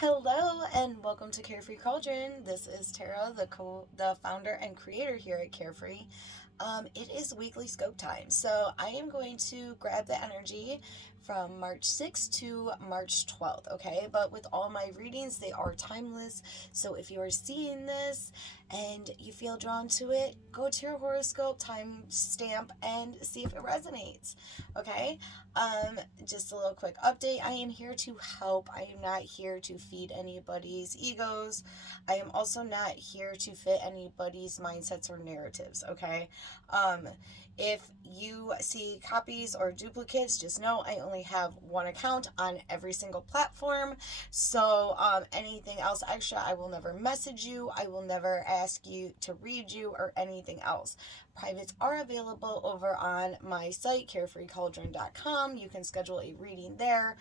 Hello and welcome to Carefree Cauldron. This is Tara, the founder and creator here at Carefree. It is weekly scope time, so I am going to grab the energy from March 6th to March 12th, okay? But with all my readings, they are timeless, so if you are seeing this and you feel drawn to it, go to your horoscope time stamp and see if it resonates, okay? Just a little quick update. I am here to help. I am not here to feed anybody's egos. I am also not here to fit anybody's mindsets or narratives, okay? Um, if you see copies or duplicates, just know I only have one account on every single platform. So anything else extra, I will never message you. I will never ask you to read you or anything else. Privates are available over on my site, carefreecauldron.com. You can schedule a reading there.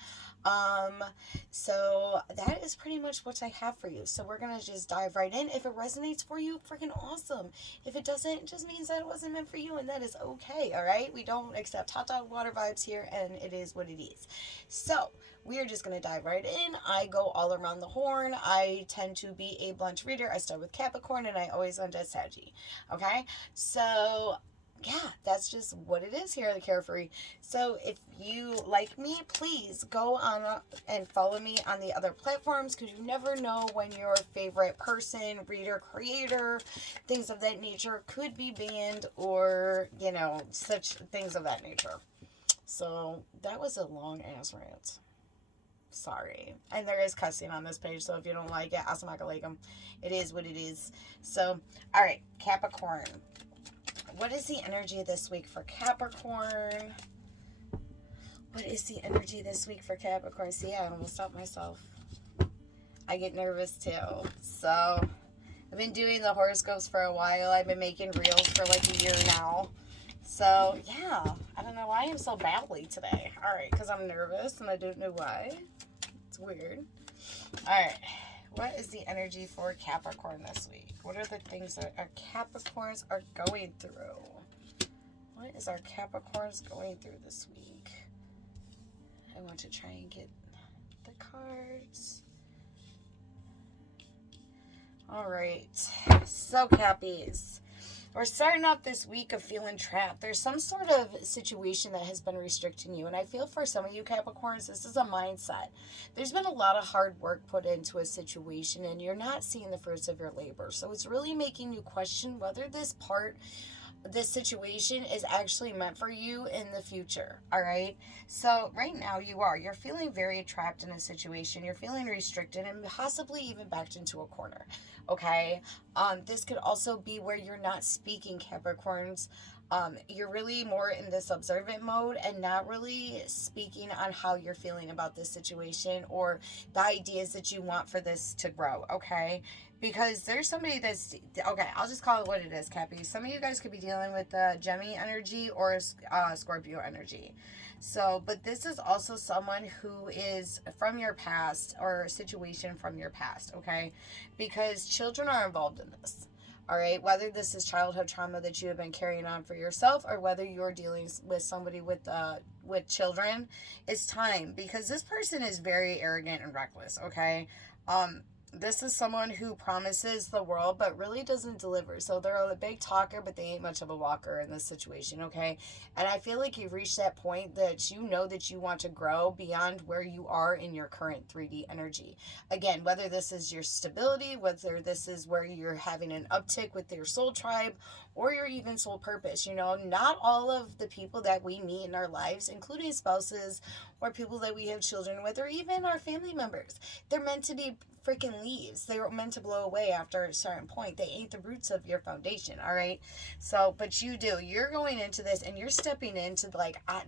So that is pretty much what I have for you. So we're going to just dive right in. If it resonates for you, freaking awesome. If it doesn't, it just means that it wasn't meant for you, and that is okay, all right? We don't accept hot dog water vibes here, and it is what it is. So we are just going to dive right in. I go all around the horn. I tend to be a blunt reader. I start with Capricorn, and I always end at Sagittarius, okay? So yeah, that's just what it is here at Carefree. So if you like me, please go on and follow me on the other platforms, because you never know when your favorite person, reader, creator, things of that nature could be banned, or, such things of that nature. So that was a long ass rant. Sorry. And there is cussing on this page, so if you don't like it, assalamu alaikum. It is what it is. So, alright, Capricorn. What is the energy this week for Capricorn? What is the energy this week for Capricorn? See, I almost stopped myself. I get nervous too. So, I've been doing the horoscopes for a while. I've been making reels for like a year now. So, yeah. I don't know why I'm so babbly today. Alright, because I'm nervous and I don't know why. It's weird. Alright. What is the energy for Capricorn this week? What are the things that our Capricorns are going through? What is our Capricorns going through this week? I want to try and get the cards. Alright. So, Cappies. We're starting off this week of feeling trapped. There's some sort of situation that has been restricting you. And I feel for some of you Capricorns, this is a mindset. There's been a lot of hard work put into a situation, and you're not seeing the fruits of your labor. So it's really making you question whether this situation is actually meant for you in the future. All right. So right now you're feeling very trapped in a situation. You're feeling restricted and possibly even backed into a corner. Okay. This could also be where you're not speaking, Capricorns. You're really more in this observant mode and not really speaking on how you're feeling about this situation or the ideas that you want for this to grow. Okay. Because there's somebody that's, okay, I'll just call it what it is, Cappy. Some of you guys could be dealing with Gemini energy or Scorpio energy. So, but this is also someone who is from your past, or a situation from your past, okay? Because children are involved in this. All right, whether this is childhood trauma that you have been carrying on for yourself, or whether you're dealing with somebody with children, it's time, because this person is very arrogant and reckless. Okay, this is someone who promises the world but really doesn't deliver. So they're a big talker, but they ain't much of a walker in this situation, okay? And I feel like you've reached that point that you know that you want to grow beyond where you are in your current 3D energy. Again, whether this is your stability, whether this is where you're having an uptick with your soul tribe, or your even soul purpose. Not all of the people that we meet in our lives, including spouses or people that we have children with, or even our family members, they're meant to be freaking leaves. They were meant to blow away after a certain point. They ain't the roots of your foundation, all right? So, but you're going into this and you're stepping into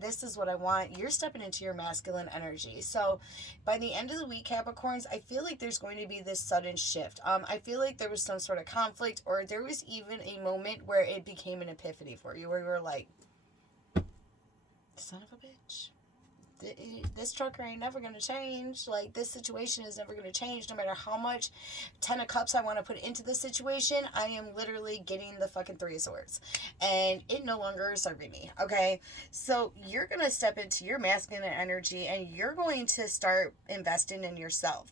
this is what I want. You're stepping into your masculine energy. So by the end of the week, Capricorns, I feel like there's going to be this sudden shift. I feel like there was some sort of conflict, or there was even a moment where it became an epiphany for you, where you were like, son of a bitch. this trucker ain't never going to change. Like, this situation is never going to change. No matter how much 10 of Cups I want to put into this situation, I am literally getting the fucking Three of Swords. And it no longer is serving me, okay? So you're going to step into your masculine energy and you're going to start investing in yourself.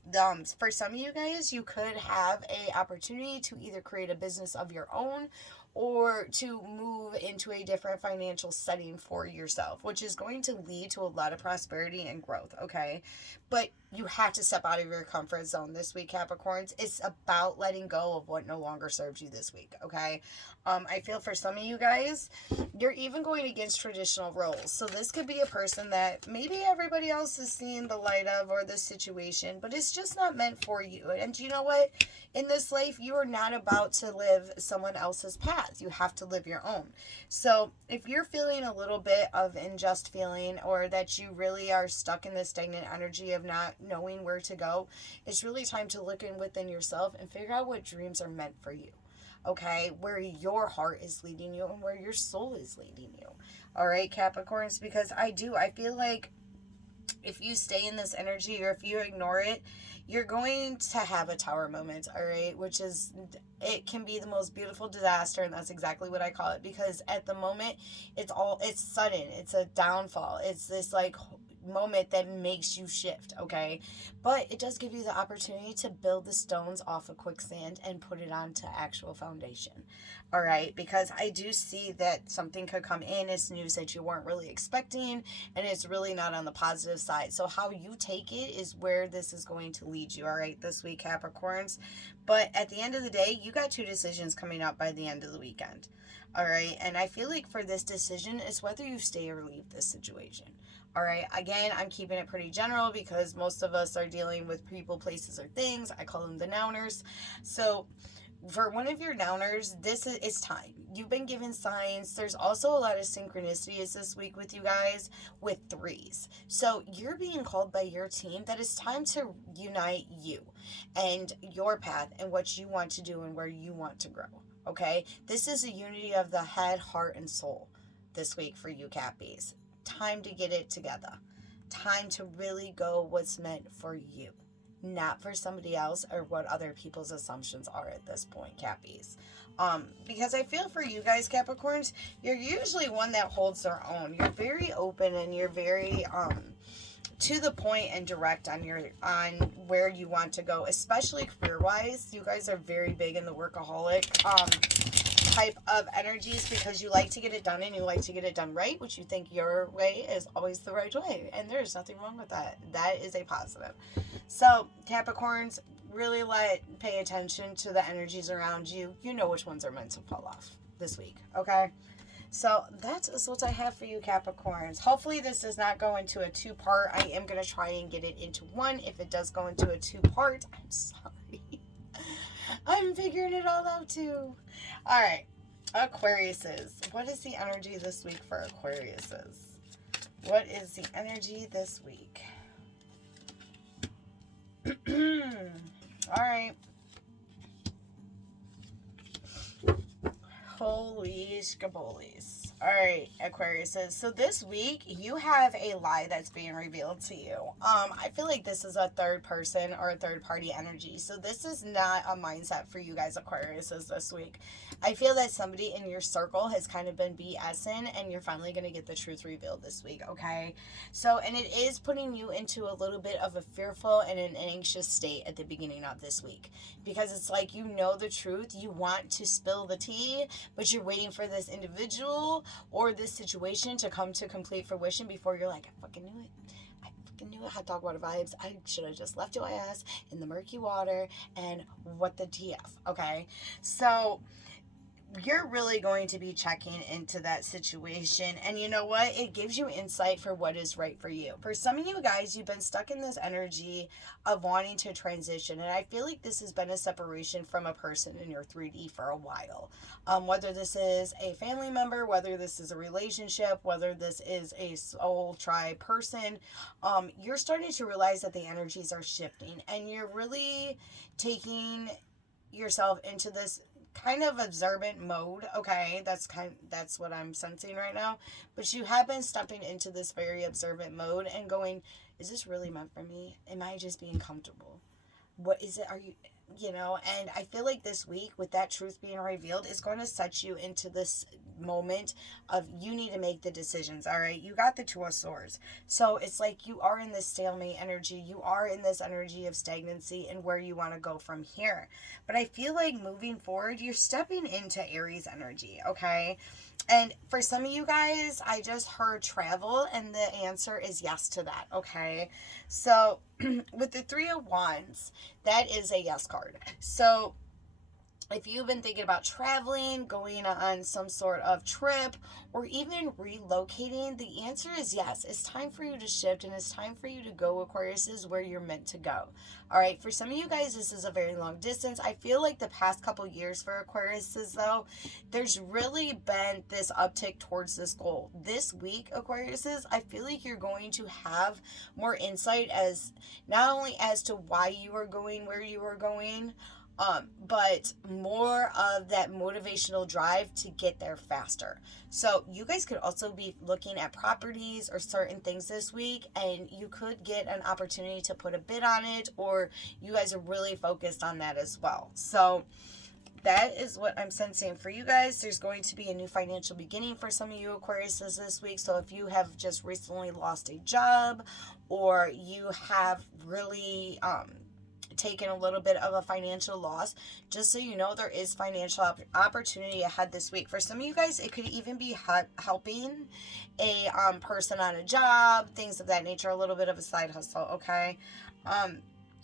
For some of you guys, you could have a opportunity to either create a business of your own or to move into a different financial setting for yourself, which is going to lead to a lot of prosperity and growth, okay? But you have to step out of your comfort zone this week, Capricorns. It's about letting go of what no longer serves you this week, okay? I feel for some of you guys, you're even going against traditional roles. So this could be a person that maybe everybody else is seeing the light of, or this situation, but it's just not meant for you. And you know what? In this life, you are not about to live someone else's path. You have to live your own. So if you're feeling a little bit of unjust feeling, or that you really are stuck in this stagnant energy of not knowing where to go, it's really time to look in within yourself and figure out what dreams are meant for you. Okay, where your heart is leading you and where your soul is leading you. All right, Capricorns, because I feel like if you stay in this energy, or if you ignore it, you're going to have a tower moment, all right? Which is, it can be the most beautiful disaster, and that's exactly what I call it, because at the moment, it's sudden, it's a downfall, it's this like moment that makes you shift, okay? But it does give you the opportunity to build the stones off of quicksand and put it onto actual foundation, all right? Because I do see that something could come in as news that you weren't really expecting, and it's really not on the positive side. So how you take it is where this is going to lead you, all right, this week, Capricorns. But at the end of the day, you got 2 decisions coming up by the end of the weekend, all right? And I feel like for this decision, it's whether you stay or leave this situation. All right, again, I'm keeping it pretty general because most of us are dealing with people, places, or things. I call them the nouners. So for one of your nouners, it's time. You've been given signs. There's also a lot of synchronicities this week with you guys with 3s. So you're being called by your team that it's time to unite you and your path and what you want to do and where you want to grow, okay? This is a unity of the head, heart, and soul this week for you, Cappies. Time to get it together. Time to really go what's meant for you, not for somebody else or what other people's assumptions are at this point, Cappies. Because I feel for you guys, Capricorns, you're usually one that holds their own. You're very open and you're very to the point and direct on where you want to go, especially career-wise. You guys are very big in the workaholic type of energies because you like to get it done and you like to get it done right, which you think your way is always the right way, and there's nothing wrong with that. That is a positive. So Capricorns, really pay attention to the energies around you. You know which ones are meant to fall off this week, okay? So that is what I have for you, Capricorns. Hopefully this does not go into a 2-part. I am going to try and get it into 1. If it does go into a 2-part, I'm sorry. I'm figuring it all out too. All right, Aquariuses. What is the energy this week for Aquariuses? What is the energy this week? All right. Holy scabolies. All right, Aquariuses. So this week, you have a lie that's being revealed to you. I feel like this is a third person or a third party energy. So this is not a mindset for you guys, Aquariuses, this week. I feel that somebody in your circle has kind of been BSing, and you're finally going to get the truth revealed this week, okay? So, and it is putting you into a little bit of a fearful and an anxious state at the beginning of this week. Because it's like you know the truth, you want to spill the tea, but you're waiting for this individual or this situation to come to complete fruition before you're like, I fucking knew it. I fucking knew it. Hot dog water vibes. I should have just left your ass in the murky water and what the TF, okay? So you're really going to be checking into that situation, and you know what, it gives you insight for what is right for you. For some of you guys, you've been stuck in this energy of wanting to transition, and I feel like this has been a separation from a person in your 3D for a while. Whether this is a family member, whether this is a relationship, whether this is a soul tribe person, you're starting to realize that the energies are shifting, and you're really taking yourself into this kind of observant mode, okay? That's what I'm sensing right now. But you have been stepping into this very observant mode and going, is this really meant for me? Am I just being comfortable? What is it? Are you, and I feel like this week, with that truth being revealed, is going to set you into this moment of you need to make the decisions. All right, you got the Two of Swords, so it's like you are in this stalemate energy, you are in this energy of stagnancy and where you want to go from here. But I feel like moving forward, you're stepping into Aries energy, okay? And for some of you guys, I just heard travel, and the answer is yes to that, okay? So with the Three of Wands, that is a yes card. So if you've been thinking about traveling, going on some sort of trip, or even relocating, the answer is yes. It's time for you to shift, and it's time for you to go, Aquarius, is where you're meant to go. All right, for some of you guys, this is a very long distance. I feel like the past couple years for Aquariuses, though, there's really been this uptick towards this goal. This week, Aquariuses, I feel like you're going to have more insight as not only as to why you are going where you are going, but more of that motivational drive to get there faster. So you guys could also be looking at properties or certain things this week, and you could get an opportunity to put a bid on it, or you guys are really focused on that as well. So that is what I'm sensing for you guys. There's going to be a new financial beginning for some of you Aquariuses this week. So if you have just recently lost a job, or you have really taken a little bit of a financial loss, just so you know, there is financial opportunity ahead this week. For some of you guys, it could even be helping a person on a job, things of that nature, a little bit of a side hustle, okay?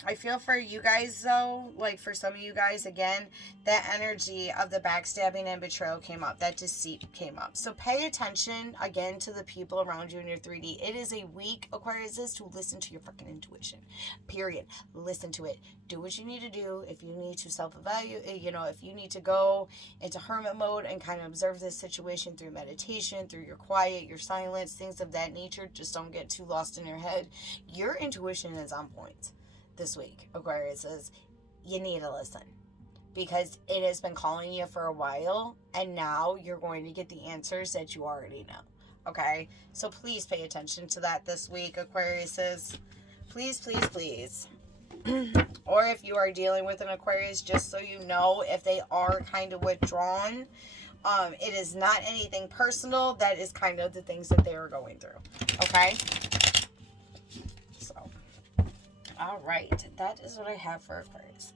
I feel for you guys, though, like for some of you guys, again, that energy of the backstabbing and betrayal came up. That deceit came up. So pay attention, again, to the people around you in your 3D. It is a week, Aquarius, to listen to your freaking intuition. Period. Listen to it. Do what you need to do. If you need to self-evaluate, if you need to go into hermit mode and kind of observe this situation through meditation, through your quiet, your silence, things of that nature, just don't get too lost in your head. Your intuition is on point this week, Aquarius, is you need to listen, because it has been calling you for a while, and now you're going to get the answers that you already know, okay? So please pay attention to that this week, Aquarius. Please, please, please. Or if you are dealing with an Aquarius, just so you know, if they are kind of withdrawn, it is not anything personal. That is kind of the things that they are going through, okay? All right, that is what I have for Aquarius.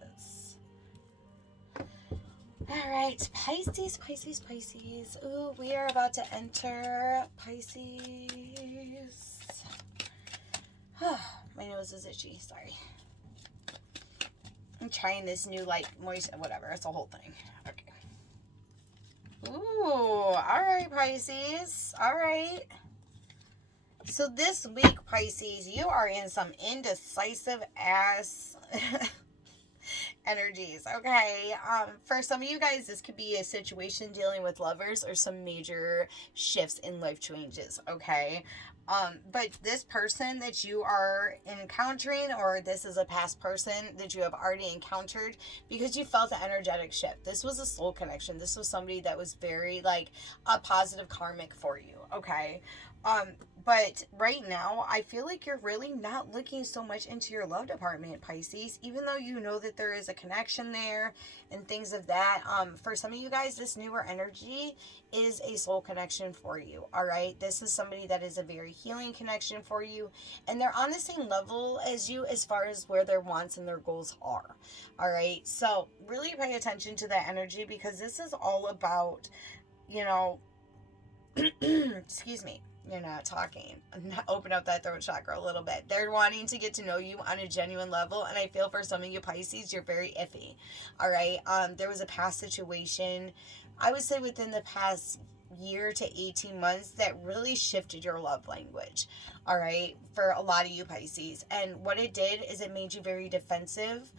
All right, Pisces, Pisces, Pisces. Ooh, we are about to enter Pisces. My nose is itchy, sorry. I'm trying this new, moist, whatever, it's a whole thing. Okay. Ooh, all right, Pisces, all right. So this week, Pisces, you are in some indecisive ass energies, okay? For some of you guys, this could be a situation dealing with lovers or some major shifts in life changes, okay? But this person that you are encountering, or this is a past person that you have already encountered because you felt the energetic shift. This was a soul connection. This was somebody that was very, a positive karmic for you, okay? But right now, I feel like you're really not looking so much into your love department, Pisces, even though you know that there is a connection there and things of that. For some of you guys, this newer energy is a soul connection for you, all right? This is somebody that is a very healing connection for you, and they're on the same level as you as far as where their wants and their goals are, all right? So really pay attention to that energy, because this is all about, excuse me. You're not talking. Open up that throat chakra a little bit. They're wanting to get to know you on a genuine level, and I feel for some of you Pisces, you're very iffy. All right. There was a past situation, I would say within the past year to 18 months, that really shifted your love language. all right, for a lot of you Pisces. And what it did is it made you very defensive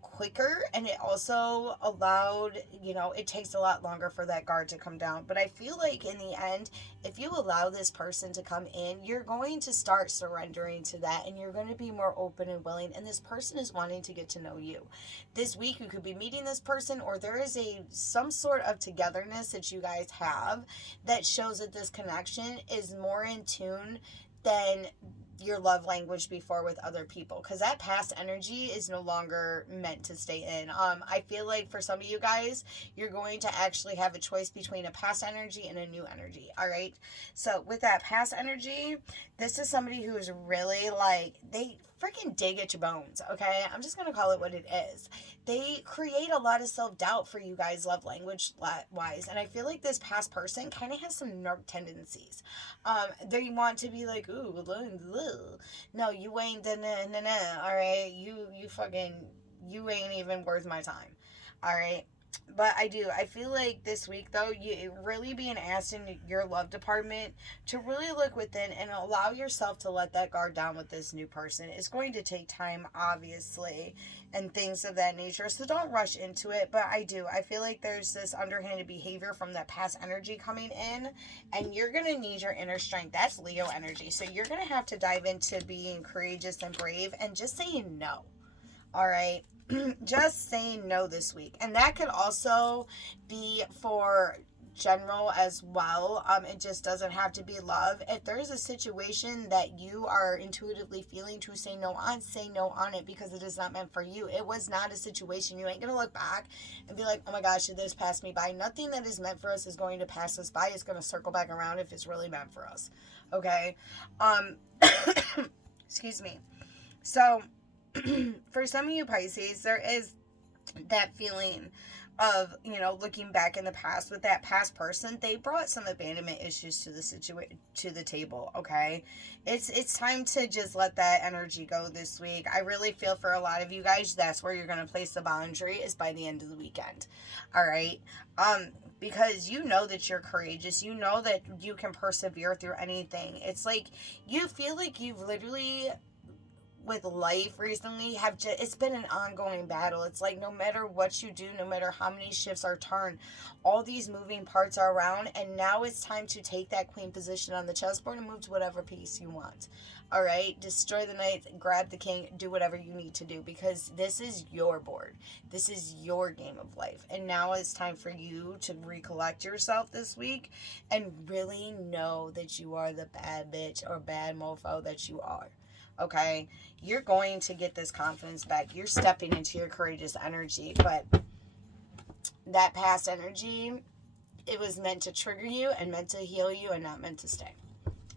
quicker, and it also allowed, you know, it takes a lot longer for that guard to come down. But I feel like in the end, if you allow this person to come in, you're going to start surrendering to that, and you're going to be more open and willing, and this person is wanting to get to know you. This week you could be meeting this person, or there is some sort of togetherness that you guys have that shows that this connection is more in tune than your love language before with other people, because that past energy is no longer meant to stay in. I feel like for some of you guys, you're going to actually have a choice between a past energy and a new energy. All right, so with that past energy, this is somebody who is really like, they freaking dig at your bones. Okay, I'm just gonna call it what it is. They create a lot of self-doubt for you guys love language wise, and I feel like this past person kind of has some narc tendencies. They want to be like, ooh, no, you ain't all right, you fucking, you ain't even worth my time. All right, but I feel like this week though, you really being asked in your love department to really look within and allow yourself to let that guard down with this new person. It's going to take time, obviously, and things of that nature, so don't rush into it. But I feel like there's this underhanded behavior from that past energy coming in, and you're gonna need your inner strength. That's Leo energy, so you're gonna have to dive into being courageous and brave and just saying no. All right, just saying no this week. And that could also be for general as well. It just doesn't have to be love. If there's a situation that you are intuitively feeling to say no on, say no on it, because it is not meant for you. It was not a situation. You ain't gonna look back and be like, oh my gosh, did this pass me by? Nothing that is meant for us is going to pass us by. It's going to circle back around if it's really meant for us. Okay, excuse me. So for some of you Pisces, there is that feeling of, you know, looking back in the past with that past person. They brought some abandonment issues to the table. Okay, it's time to just let that energy go this week. I really feel for a lot of you guys, that's where you're going to place the boundary, is by the end of the weekend. All right, because you know that you're courageous, you know that you can persevere through anything. It's like you feel like you've literally, with life recently, it's been an ongoing battle. It's like no matter what you do, no matter how many shifts are turned, all these moving parts are around, and now it's time to take that queen position on the chessboard and move to whatever piece you want. All right, destroy the knight, grab the king, do whatever you need to do, because this is your board. This is your game of life, and now it's time for you to recollect yourself this week and really know that you are the bad bitch or bad mofo that you are. Okay, you're going to get this confidence back. You're stepping into your courageous energy, but that past energy, it was meant to trigger you and meant to heal you and not meant to stay.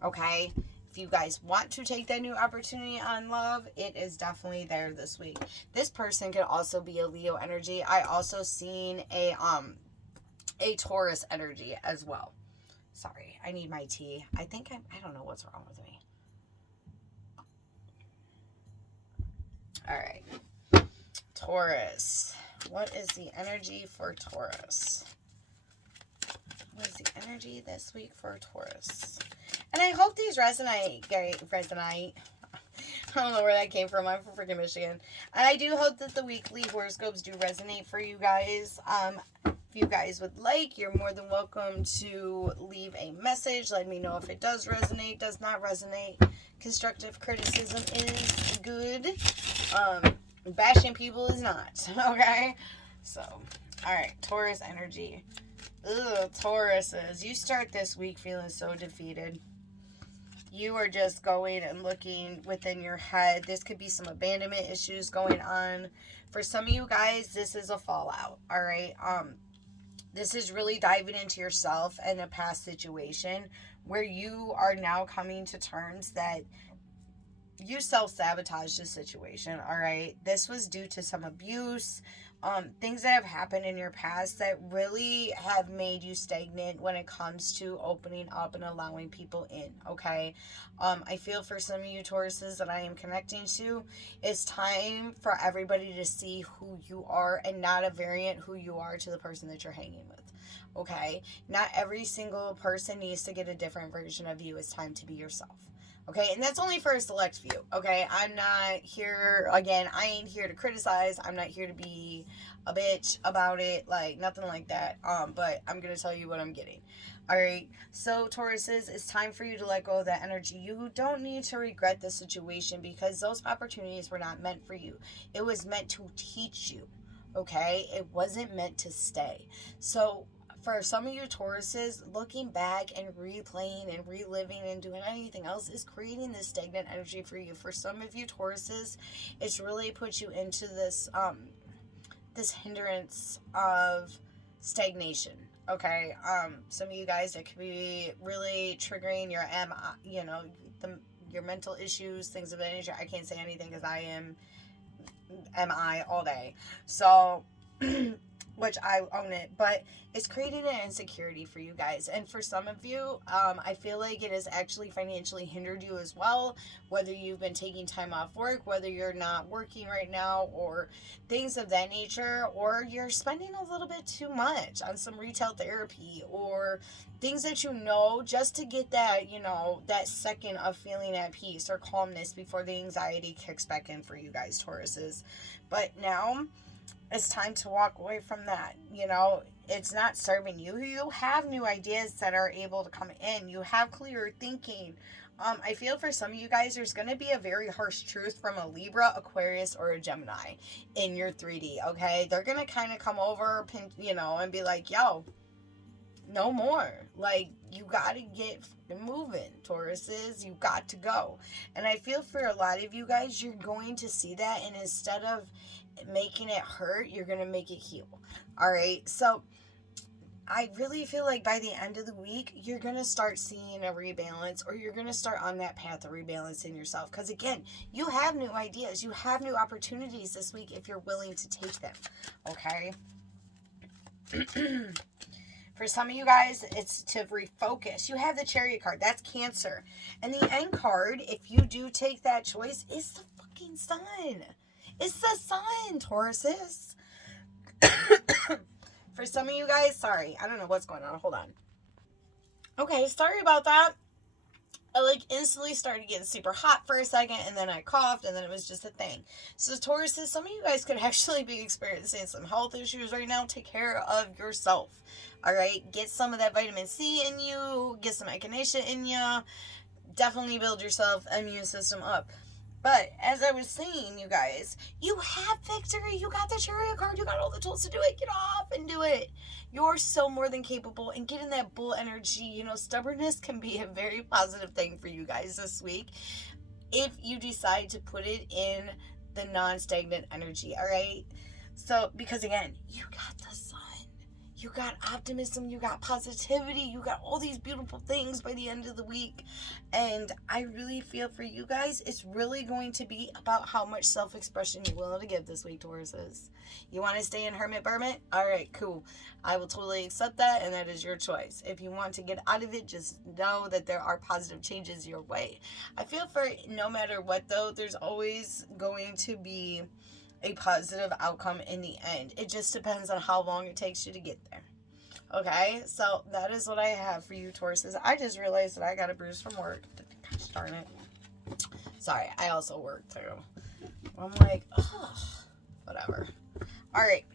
Okay, if you guys want to take that new opportunity on love, it is definitely there this week. This person could also be a Leo energy. I also seen a Taurus energy as well. Sorry, I need my tea. I don't know what's wrong with me. All right, Taurus. What is the energy for Taurus? What is the energy this week for Taurus? And I hope these resonate. I don't know where that came from. I'm from freaking Michigan. And I do hope that the weekly horoscopes do resonate for you guys. If you guys would like, you're more than welcome to leave a message. Let me know if it does resonate, does not resonate. Constructive criticism is good. Bashing people is not. Okay? So, alright, Taurus energy. Ugh, Tauruses. You start this week feeling so defeated. You are just going and looking within your head. This could be some abandonment issues going on. For some of you guys, this is a fallout. Alright? This is really diving into yourself and a past situation where you are now coming to terms that you self-sabotaged the situation. All right, this was due to some abuse, things that have happened in your past that really have made you stagnant when it comes to opening up and allowing people in. Okay, I feel for some of you Tauruses that I am connecting to, it's time for everybody to see who you are and not a variant who you are to the person that you're hanging with. Okay, not every single person needs to get a different version of you. It's time to be yourself. Okay, and that's only for a select few. Okay, I'm not here, again, I ain't here to criticize. I'm not here to be a bitch about it, like nothing like that. But I'm gonna tell you what I'm getting. All right, so Tauruses, it's time for you to let go of that energy. You don't need to regret the situation because those opportunities were not meant for you. It was meant to teach you. Okay, it wasn't meant to stay. So for some of you Tauruses, looking back and replaying and reliving and doing anything else is creating this stagnant energy for you. For some of you Tauruses, it's really put you into this this hindrance of stagnation. Okay, some of you guys, it could be really triggering your your mental issues, things of that nature. I can't say anything because I am MI all day. So, which I own it, but it's created an insecurity for you guys. And for some of you, I feel like it has actually financially hindered you as well, whether you've been taking time off work, whether you're not working right now, or things of that nature, or you're spending a little bit too much on some retail therapy or things that just to get that, that second of feeling at peace or calmness before the anxiety kicks back in for you guys, Tauruses. But now it's time to walk away from that. It's not serving you. You have new ideas that are able to come in. You have clearer thinking. I feel for some of you guys, there's going to be a very harsh truth from a Libra, Aquarius, or a Gemini in your 3D, okay? They're going to kind of come over, and be like, yo, no more. Like, you got to get moving, Tauruses. You got to go. And I feel for a lot of you guys, you're going to see that, and instead of making it hurt, you're going to make it heal. All right? So I really feel like by the end of the week, you're going to start seeing a rebalance, or you're going to start on that path of rebalancing yourself. Because again, you have new ideas. You have new opportunities this week if you're willing to take them. Okay? For some of you guys, it's to refocus. You have the Chariot card. That's Cancer. And the End card, if you do take that choice, is the fucking Sun. It's the Sun, Tauruses. For some of you guys, sorry. I don't know what's going on. Hold on. Okay, sorry about that. I instantly started getting super hot for a second, and then I coughed, and then it was just a thing. So Tauruses, some of you guys could actually be experiencing some health issues right now. Take care of yourself. All right? Get some of that vitamin C in you. Get some echinacea in you. Definitely build yourself immune system up. But as I was saying, you guys, you have victory. You got the Chariot card. You got all the tools to do it. Get off and do it. You're so more than capable. And getting that bull energy, stubbornness can be a very positive thing for you guys this week if you decide to put it in the non-stagnant energy, all right? So, because again, you got the Sun. You got optimism, you got positivity, you got all these beautiful things by the end of the week. And I really feel for you guys, it's really going to be about how much self-expression you're willing to give this week, Tauruses. You want to stay in hermit? All right, cool. I will totally accept that, and that is your choice. If you want to get out of it, just know that there are positive changes your way. I feel for no matter what, though, there's always going to be a positive outcome in the end. It just depends on how long it takes you to get there. Okay, so that is what I have for you, Tauruses. I just realized that I got a bruise from work. Gosh darn it. Sorry, I also work too. I'm like, ugh, whatever. Alright,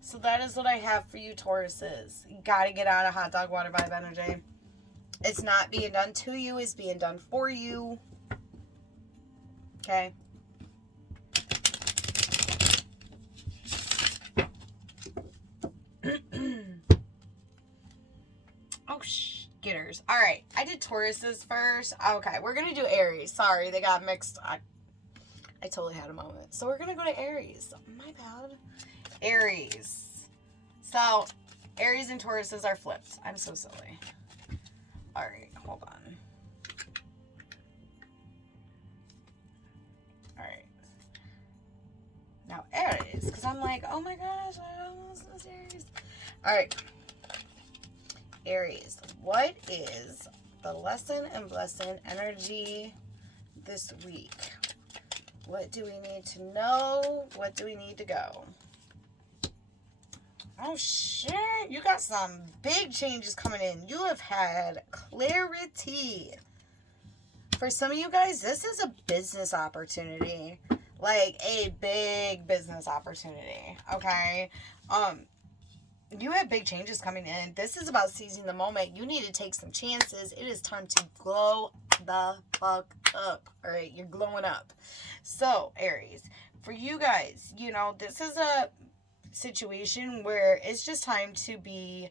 so that is what I have for you, Tauruses. You gotta get out of hot dog water vibe energy. It's not being done to you, it's being done for you. Okay? Oh, getters. All right, I did Tauruses first. Okay, we're going to do Aries. Sorry, they got mixed. I totally had a moment. So we're going to go to Aries. My bad. Aries. So, Aries and Tauruses are flipped. I'm so silly. All right, hold on. All right. Now, Aries, because I'm like, oh my gosh, I almost was Aries. All right. Aries, what is the lesson and blessing energy this week? What do we need to know? What do we need to go? Oh, shit. You got some big changes coming in. You have had clarity. For some of you guys, this is a business opportunity. Like a big business opportunity. Okay? You have big changes coming in. This is about seizing the moment. You need to take some chances. It is time to glow the fuck up. All right, you're glowing up. So, Aries, for you guys, you know, this is a situation where it's just time to be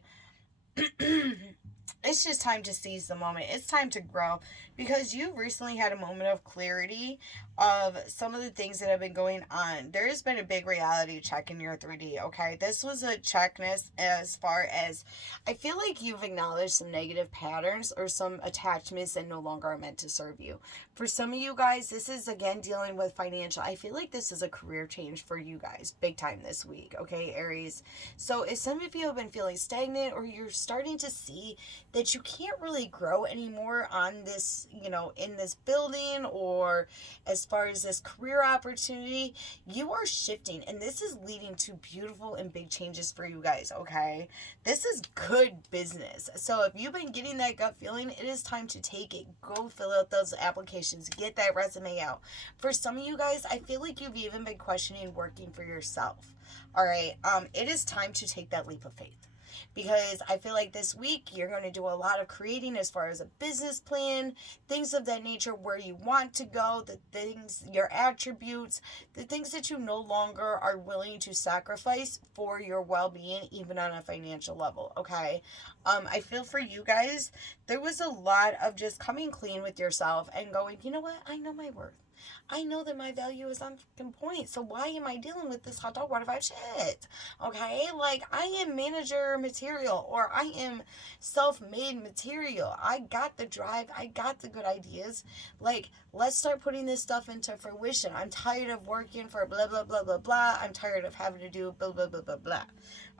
it's just time to seize the moment. It's time to grow, because you recently had a moment of clarity of some of the things that have been going on. There has been a big reality check in your 3D, okay? This was a checkness as far as, I feel like you've acknowledged some negative patterns or some attachments that no longer are meant to serve you. For some of you guys, this is, again, dealing with financial. I feel like this is a career change for you guys, big time this week, okay, Aries? So if some of you have been feeling stagnant, or you're starting to see that you can't really grow anymore on this, you know, in this building, or as far as this career opportunity, you are shifting, and this is leading to beautiful and big changes for you guys, okay? This is good business. So if you've been getting that gut feeling, it is time to take it. Go fill out those applications. Get that resume out. For some of you guys, I feel like you've even been questioning working for yourself, all right? It is time to take that leap of faith. Because I feel like this week you're going to do a lot of creating as far as a business plan, things of that nature, where you want to go, the things, your attributes, the things that you no longer are willing to sacrifice for your well-being, even on a financial level, okay? I feel for you guys, there was a lot of just coming clean with yourself and going, you know what, I know my worth. I know that my value is on fucking point. So why am I dealing with this hot dog water vibe shit? Okay? Like, I am manager material, or I am self-made material. I got the drive. I got the good ideas. Like, let's start putting this stuff into fruition. I'm tired of working for blah, blah, blah, blah, blah. I'm tired of having to do blah, blah, blah, blah, blah.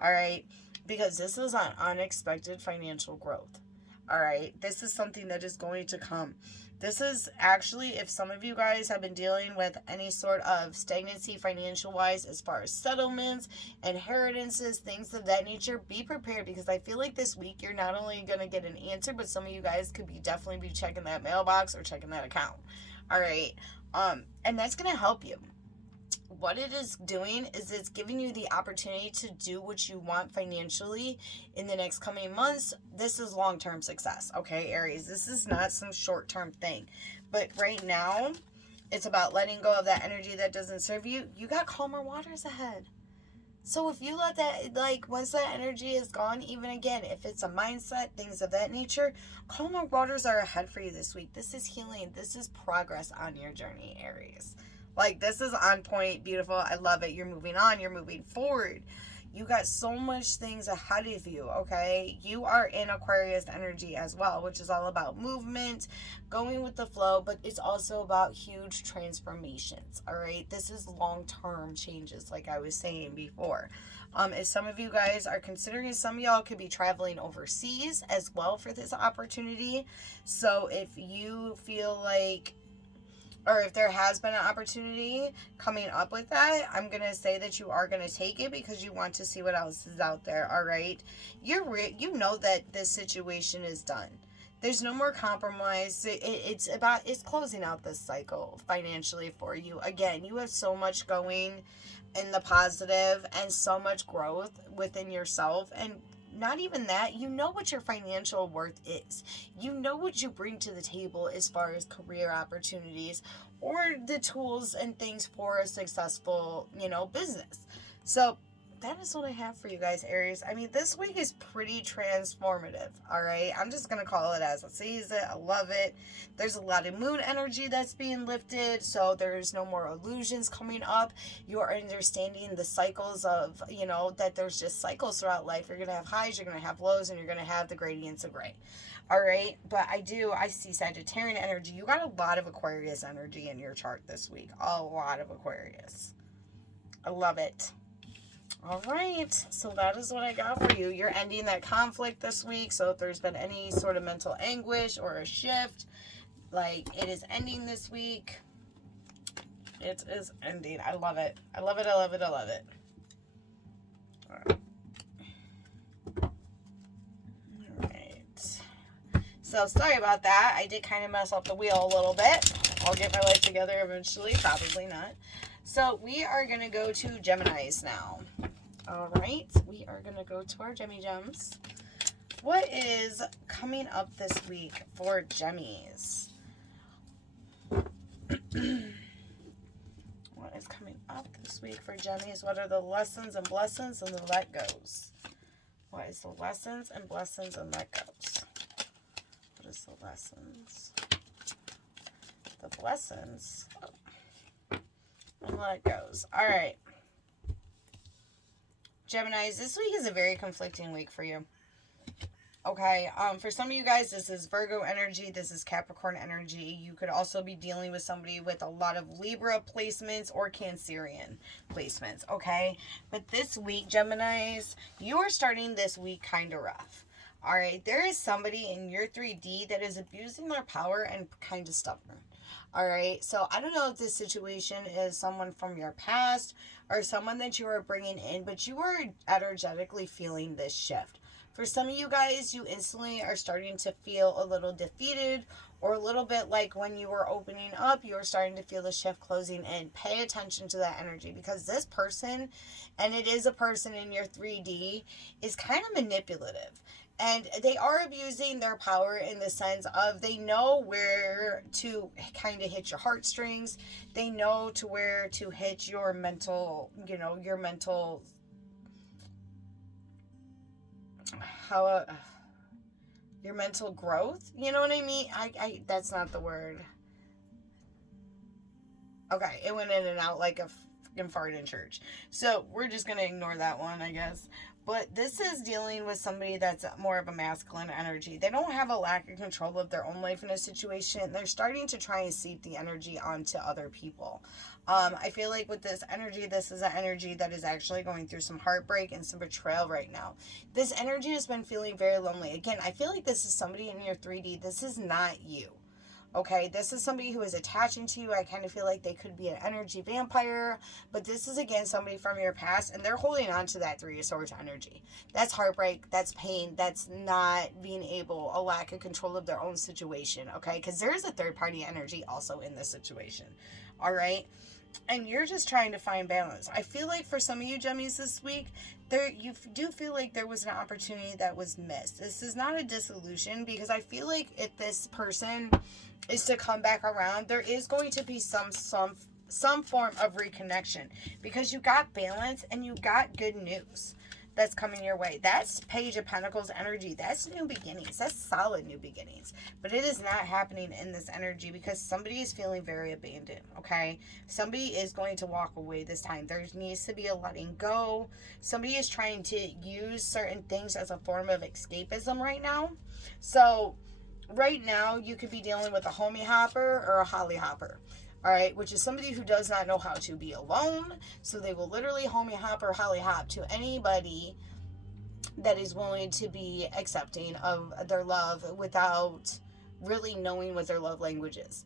All right? Because this is an unexpected financial growth. All right? This is something that is going to come. This is actually, if some of you guys have been dealing with any sort of stagnancy financial-wise, as far as settlements, inheritances, things of that nature, be prepared, because I feel like this week you're not only going to get an answer, but some of you guys could be definitely be checking that mailbox or checking that account. All right. And that's going to help you. What it is doing is it's giving you the opportunity to do what you want financially in the next coming months. This is long-term success, okay, Aries? This is not some short-term thing. But right now, it's about letting go of that energy that doesn't serve you. You got calmer waters ahead. So if you let that, like, once that energy is gone, even again, if it's a mindset, things of that nature, calmer waters are ahead for you this week. This is healing. This is progress on your journey, Aries. Like, this is on point, beautiful. I love it. You're moving on. You're moving forward. You got so much things ahead of you, okay? You are in Aquarius energy as well, which is all about movement, going with the flow, but it's also about huge transformations, all right? This is long-term changes, like I was saying before. If some of you guys are considering, some of y'all could be traveling overseas as well for this opportunity. So if you feel like, or if there has been an opportunity coming up with that, I'm going to say that you are going to take it because you want to see what else is out there, all right? You know that this situation is done. There's no more compromise. It's closing out this cycle financially for you. Again, you have so much going in the positive and so much growth within yourself, and not even that, you know what your financial worth is. You know what you bring to the table as far as career opportunities or the tools and things for a successful, business. So that is what I have for you guys, Aries. I mean, this week is pretty transformative, all right? I'm just going to call it as it sees it. I love it. There's a lot of moon energy that's being lifted, so there's no more illusions coming up. You're understanding the cycles of, that there's just cycles throughout life. You're going to have highs, you're going to have lows, and you're going to have the gradients of gray. All right? But I see Sagittarian energy. You got a lot of Aquarius energy in your chart this week. A lot of Aquarius. I love it. All right, so that is what I got for you. You're ending that conflict this week, so if there's been any sort of mental anguish or a shift, like, it is ending this week. It is ending. I love it. I love it, I love it, I love it. All right. So sorry about that. I did kind of mess up the wheel a little bit. I'll get my life together eventually. Probably not. So we are going to go to Geminis now. All right. We are going to go to our Gemmy Gems. What is coming up this week for Gemmies? What is coming up this week for Gemmies? What are the lessons and blessings and the let goes? What is the lessons and blessings and let goes? What is the lessons? The blessings and let goes. All right. Geminis, this week is a very conflicting week for you. Okay, for some of you guys, this is Virgo energy, this is Capricorn energy. You could also be dealing with somebody with a lot of Libra placements or Cancerian placements, okay? But this week, Geminis, you are starting this week kind of rough. All right, there is somebody in your 3D that is abusing their power and kind of stubborn. All right, so I don't know if this situation is someone from your past or someone that you are bringing in, but you are energetically feeling this shift. For some of you guys, you instantly are starting to feel a little defeated or a little bit like when you were opening up, you were starting to feel the shift closing in. Pay attention to that energy because this person, and it is a person in your 3D, is kind of manipulative. And they are abusing their power in the sense of they know where to kind of hit your heartstrings. They know to where to hit your mental, your mental... your mental growth, you know what I mean? I that's not the word. Okay, it went in and out like a fucking fart in church. So we're just gonna ignore that one, I guess. But this is dealing with somebody that's more of a masculine energy. They don't have a lack of control of their own life in a situation. They're starting to try and seep the energy onto other people. I feel like with this energy, this is an energy that is actually going through some heartbreak and some betrayal right now. This energy has been feeling very lonely. Again, I feel like this is somebody in your 3D. This is not you. Okay, this is somebody who is attaching to you. I kind of feel like they could be an energy vampire, but this is, again, somebody from your past, and they're holding on to that Three of Swords energy. That's heartbreak, that's pain, that's not being able, a lack of control of their own situation, okay? Because there is a third-party energy also in this situation, all right? And you're just trying to find balance. I feel like for some of you Gemmies this week, you do feel like there was an opportunity that was missed. This is not a dissolution because I feel like if this person is to come back around, there is going to be some form of reconnection because you got balance and you got good news that's coming your way. That's Page of Pentacles energy. That's new beginnings. That's solid new beginnings. But it is not happening in this energy because somebody is feeling very abandoned, okay? Somebody is going to walk away this time. There needs to be a letting go. Somebody is trying to use certain things as a form of escapism right now. So right now, you could be dealing with a homie hopper or a holly hopper. All right, which is somebody who does not know how to be alone. So they will literally homie hop or holly hop to anybody that is willing to be accepting of their love without really knowing what their love language is.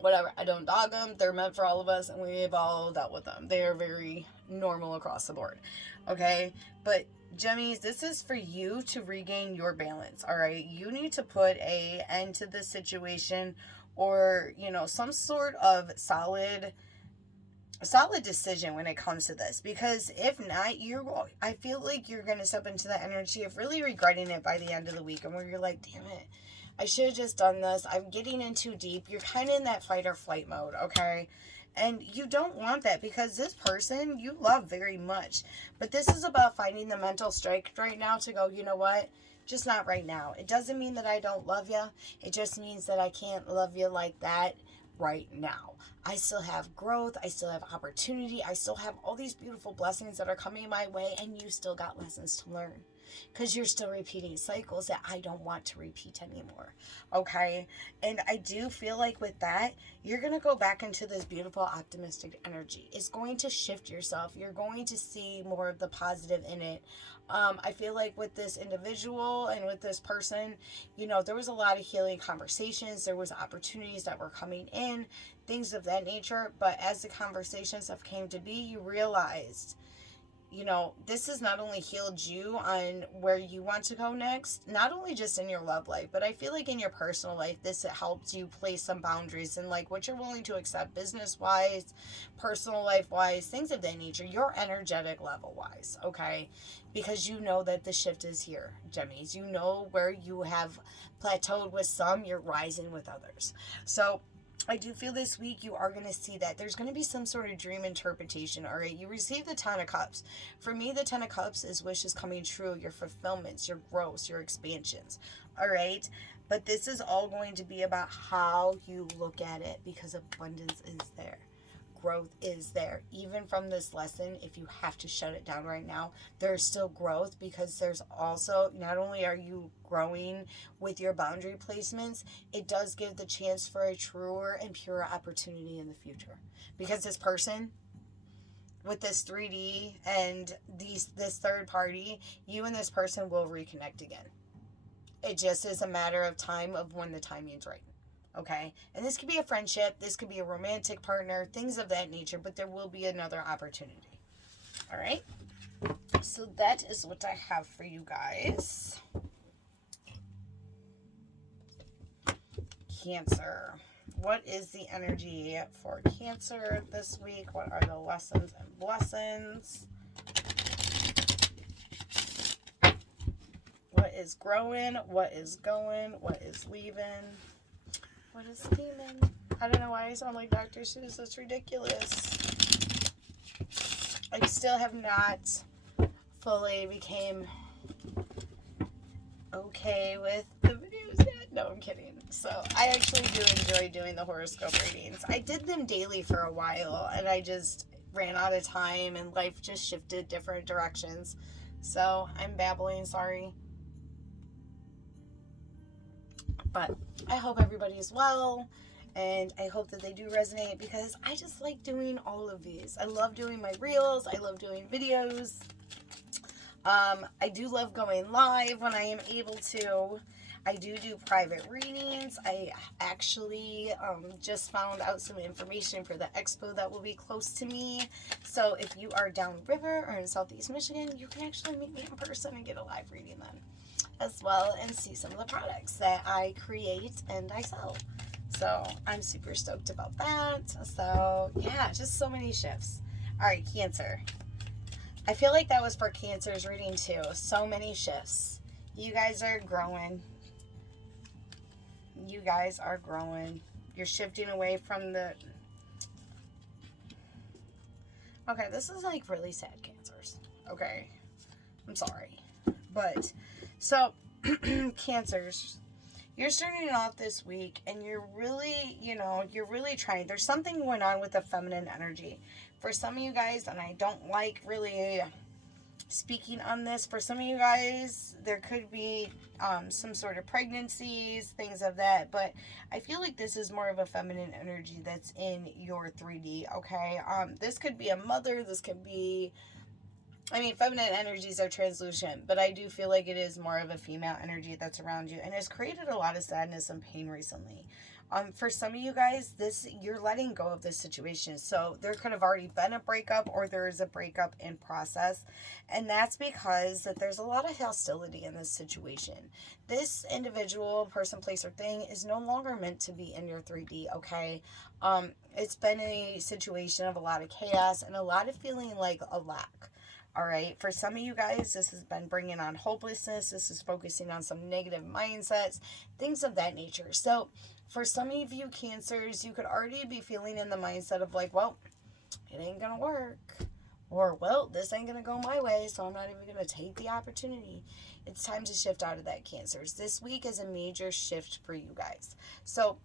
Whatever, I don't dog them. They're meant for all of us, and we've all dealt with them. They are very normal across the board. Okay, but Gemmies, this is for you to regain your balance. All right, you need to put an end to this situation, or some sort of solid decision when it comes to this, because if not, I feel like you're going to step into the energy of really regretting it by the end of the week, and where you're like, damn it, I should have just done this. I'm getting in too deep. You're kind of in that fight or flight mode, okay? And you don't want that because this person you love very much, but this is about finding the mental strength right now to go, you know what? Just not right now. It doesn't mean that I don't love you. It just means that I can't love you like that right now. I still have growth. I still have opportunity. I still have all these beautiful blessings that are coming my way, and you still got lessons to learn because you're still repeating cycles that I don't want to repeat anymore. Okay? And I do feel like with that, you're going to go back into this beautiful, optimistic energy. It's going to shift yourself. You're going to see more of the positive in it. I feel like with this individual and with this person, there was a lot of healing conversations. There was opportunities that were coming in, things of that nature. But as the conversations have came to be, you realized, you know, this has not only healed you on where you want to go next, not only just in your love life, but I feel like in your personal life, this helps you place some boundaries in like what you're willing to accept business wise, personal life wise, things of that nature, your energetic level wise, okay? Because you know that the shift is here, Geminis. You know where you have plateaued with some, you're rising with others. So I do feel this week you are going to see that there's going to be some sort of dream interpretation, all right? You receive the Ten of Cups. For me, the Ten of Cups is wishes coming true, your fulfillments, your growths, your expansions, all right? But this is all going to be about how you look at it, because abundance is there. Growth is there. Even from this lesson, if you have to shut it down right now, there's still growth, because there's also, not only are you growing with your boundary placements, it does give the chance for a truer and purer opportunity in the future. Because this person with this 3D and this third party, you and this person will reconnect again. It just is a matter of time of when the timing's right. Okay, and this could be a friendship, this could be a romantic partner, things of that nature, but there will be another opportunity. All right, so that is what I have for you guys. Cancer. What is the energy for Cancer this week? What are the lessons and blessings? What is growing? What is going? What is leaving? What is demon? I don't know why I sound like Dr. Seuss. It's ridiculous. I still have not fully became okay with the videos yet. No, I'm kidding. So I actually do enjoy doing the horoscope readings. I did them daily for a while, and I just ran out of time, and life just shifted different directions. So I'm babbling, sorry. But I hope everybody is well, and I hope that they do resonate, because I just like doing all of these. I love doing my reels. I love doing videos. I do love going live when I am able to. I do private readings. I actually just found out some information for the expo that will be close to me. So if you are downriver or in Southeast Michigan, you can actually meet me in person and get a live reading then as well, and see some of the products that I create and I sell. So I'm super stoked about that. So yeah, just so many shifts. All right, Cancer. I feel like that was for Cancer's reading too. So many shifts. You guys are growing. You guys are growing. You're shifting away from the... Okay, this is like really sad, Cancers. Okay, I'm sorry. But, so, Cancers, you're starting off this week, and you're really, you're really trying. There's something going on with the feminine energy. For some of you guys, and I don't like really speaking on this, for some of you guys, there could be some sort of pregnancies, things of that, but I feel like this is more of a feminine energy that's in your 3D, okay? This could be a mother, this could be... feminine energies are translucent, but I do feel like it is more of a female energy that's around you, and has created a lot of sadness and pain recently. For some of you guys, you're letting go of this situation. So there could have already been a breakup, or there is a breakup in process, and that's because that there's a lot of hostility in this situation. This individual, person, place, or thing is no longer meant to be in your 3D, okay? It's been a situation of a lot of chaos and a lot of feeling like a lack. All right, for some of you guys, this has been bringing on hopelessness. This is focusing on some negative mindsets, things of that nature. So for some of you Cancers, you could already be feeling in the mindset of like, well, it ain't going to work. Or, well, this ain't going to go my way, so I'm not even going to take the opportunity. It's time to shift out of that, Cancers. This week is a major shift for you guys. So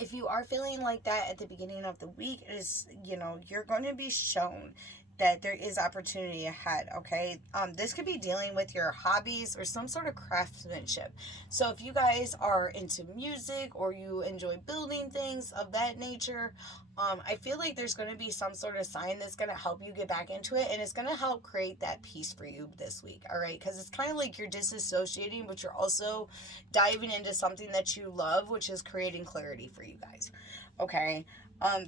if you are feeling like that at the beginning of the week, it is, you're going to be shown that there is opportunity ahead, okay? This could be dealing with your hobbies or some sort of craftsmanship. So if you guys are into music or you enjoy building things of that nature, I feel like there's going to be some sort of sign that's going to help you get back into it, and it's going to help create that peace for you this week, all right? Because it's kind of like you're disassociating, but you're also diving into something that you love, which is creating clarity for you guys, okay?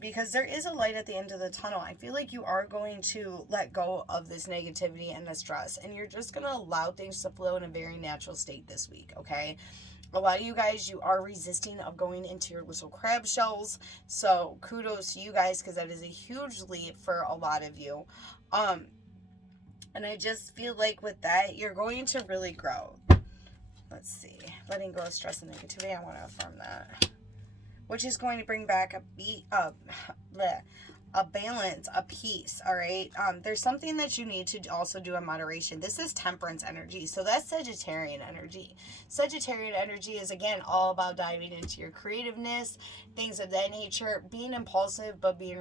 Because there is a light at the end of the tunnel. I feel like you are going to let go of this negativity and the stress, and you're just going to allow things to flow in a very natural state this week, okay? A lot of you guys, you are resisting of going into your little crab shells, so kudos to you guys, because that is a huge leap for a lot of you. And I just feel like with that, you're going to really grow. Let's see. Letting go of stress and negativity, I want to affirm that. Which is going to bring back a balance, a peace, all right? There's something that you need to also do in moderation. This is temperance energy, so that's Sagittarian energy. Sagittarian energy is, again, all about diving into your creativeness, things of that nature, being impulsive, but being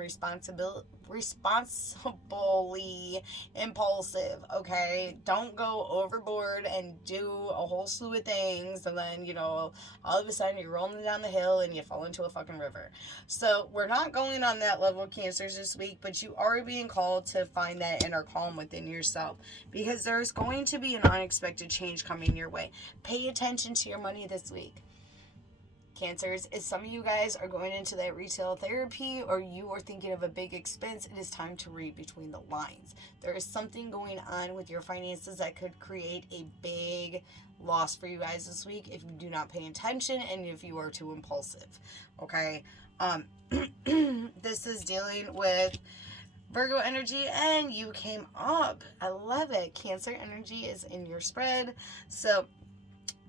responsibly impulsive, okay? Don't go overboard and do a whole slew of things, and then, you know, all of a sudden you're rolling down the hill and you fall into a fucking river. So we're not going on that level, Cancers, this week, but you are being called to find that inner calm within yourself, because there's going to be an unexpected change coming your way. Pay attention to your money this week, Cancers. If some of you guys are going into that retail therapy, or you are thinking of a big expense, it is time to read between the lines. There is something going on with your finances that could create a big loss for you guys this week if you do not pay attention and if you are too impulsive, okay? This is dealing with Virgo energy, and you came up. I love it. Cancer energy is in your spread. So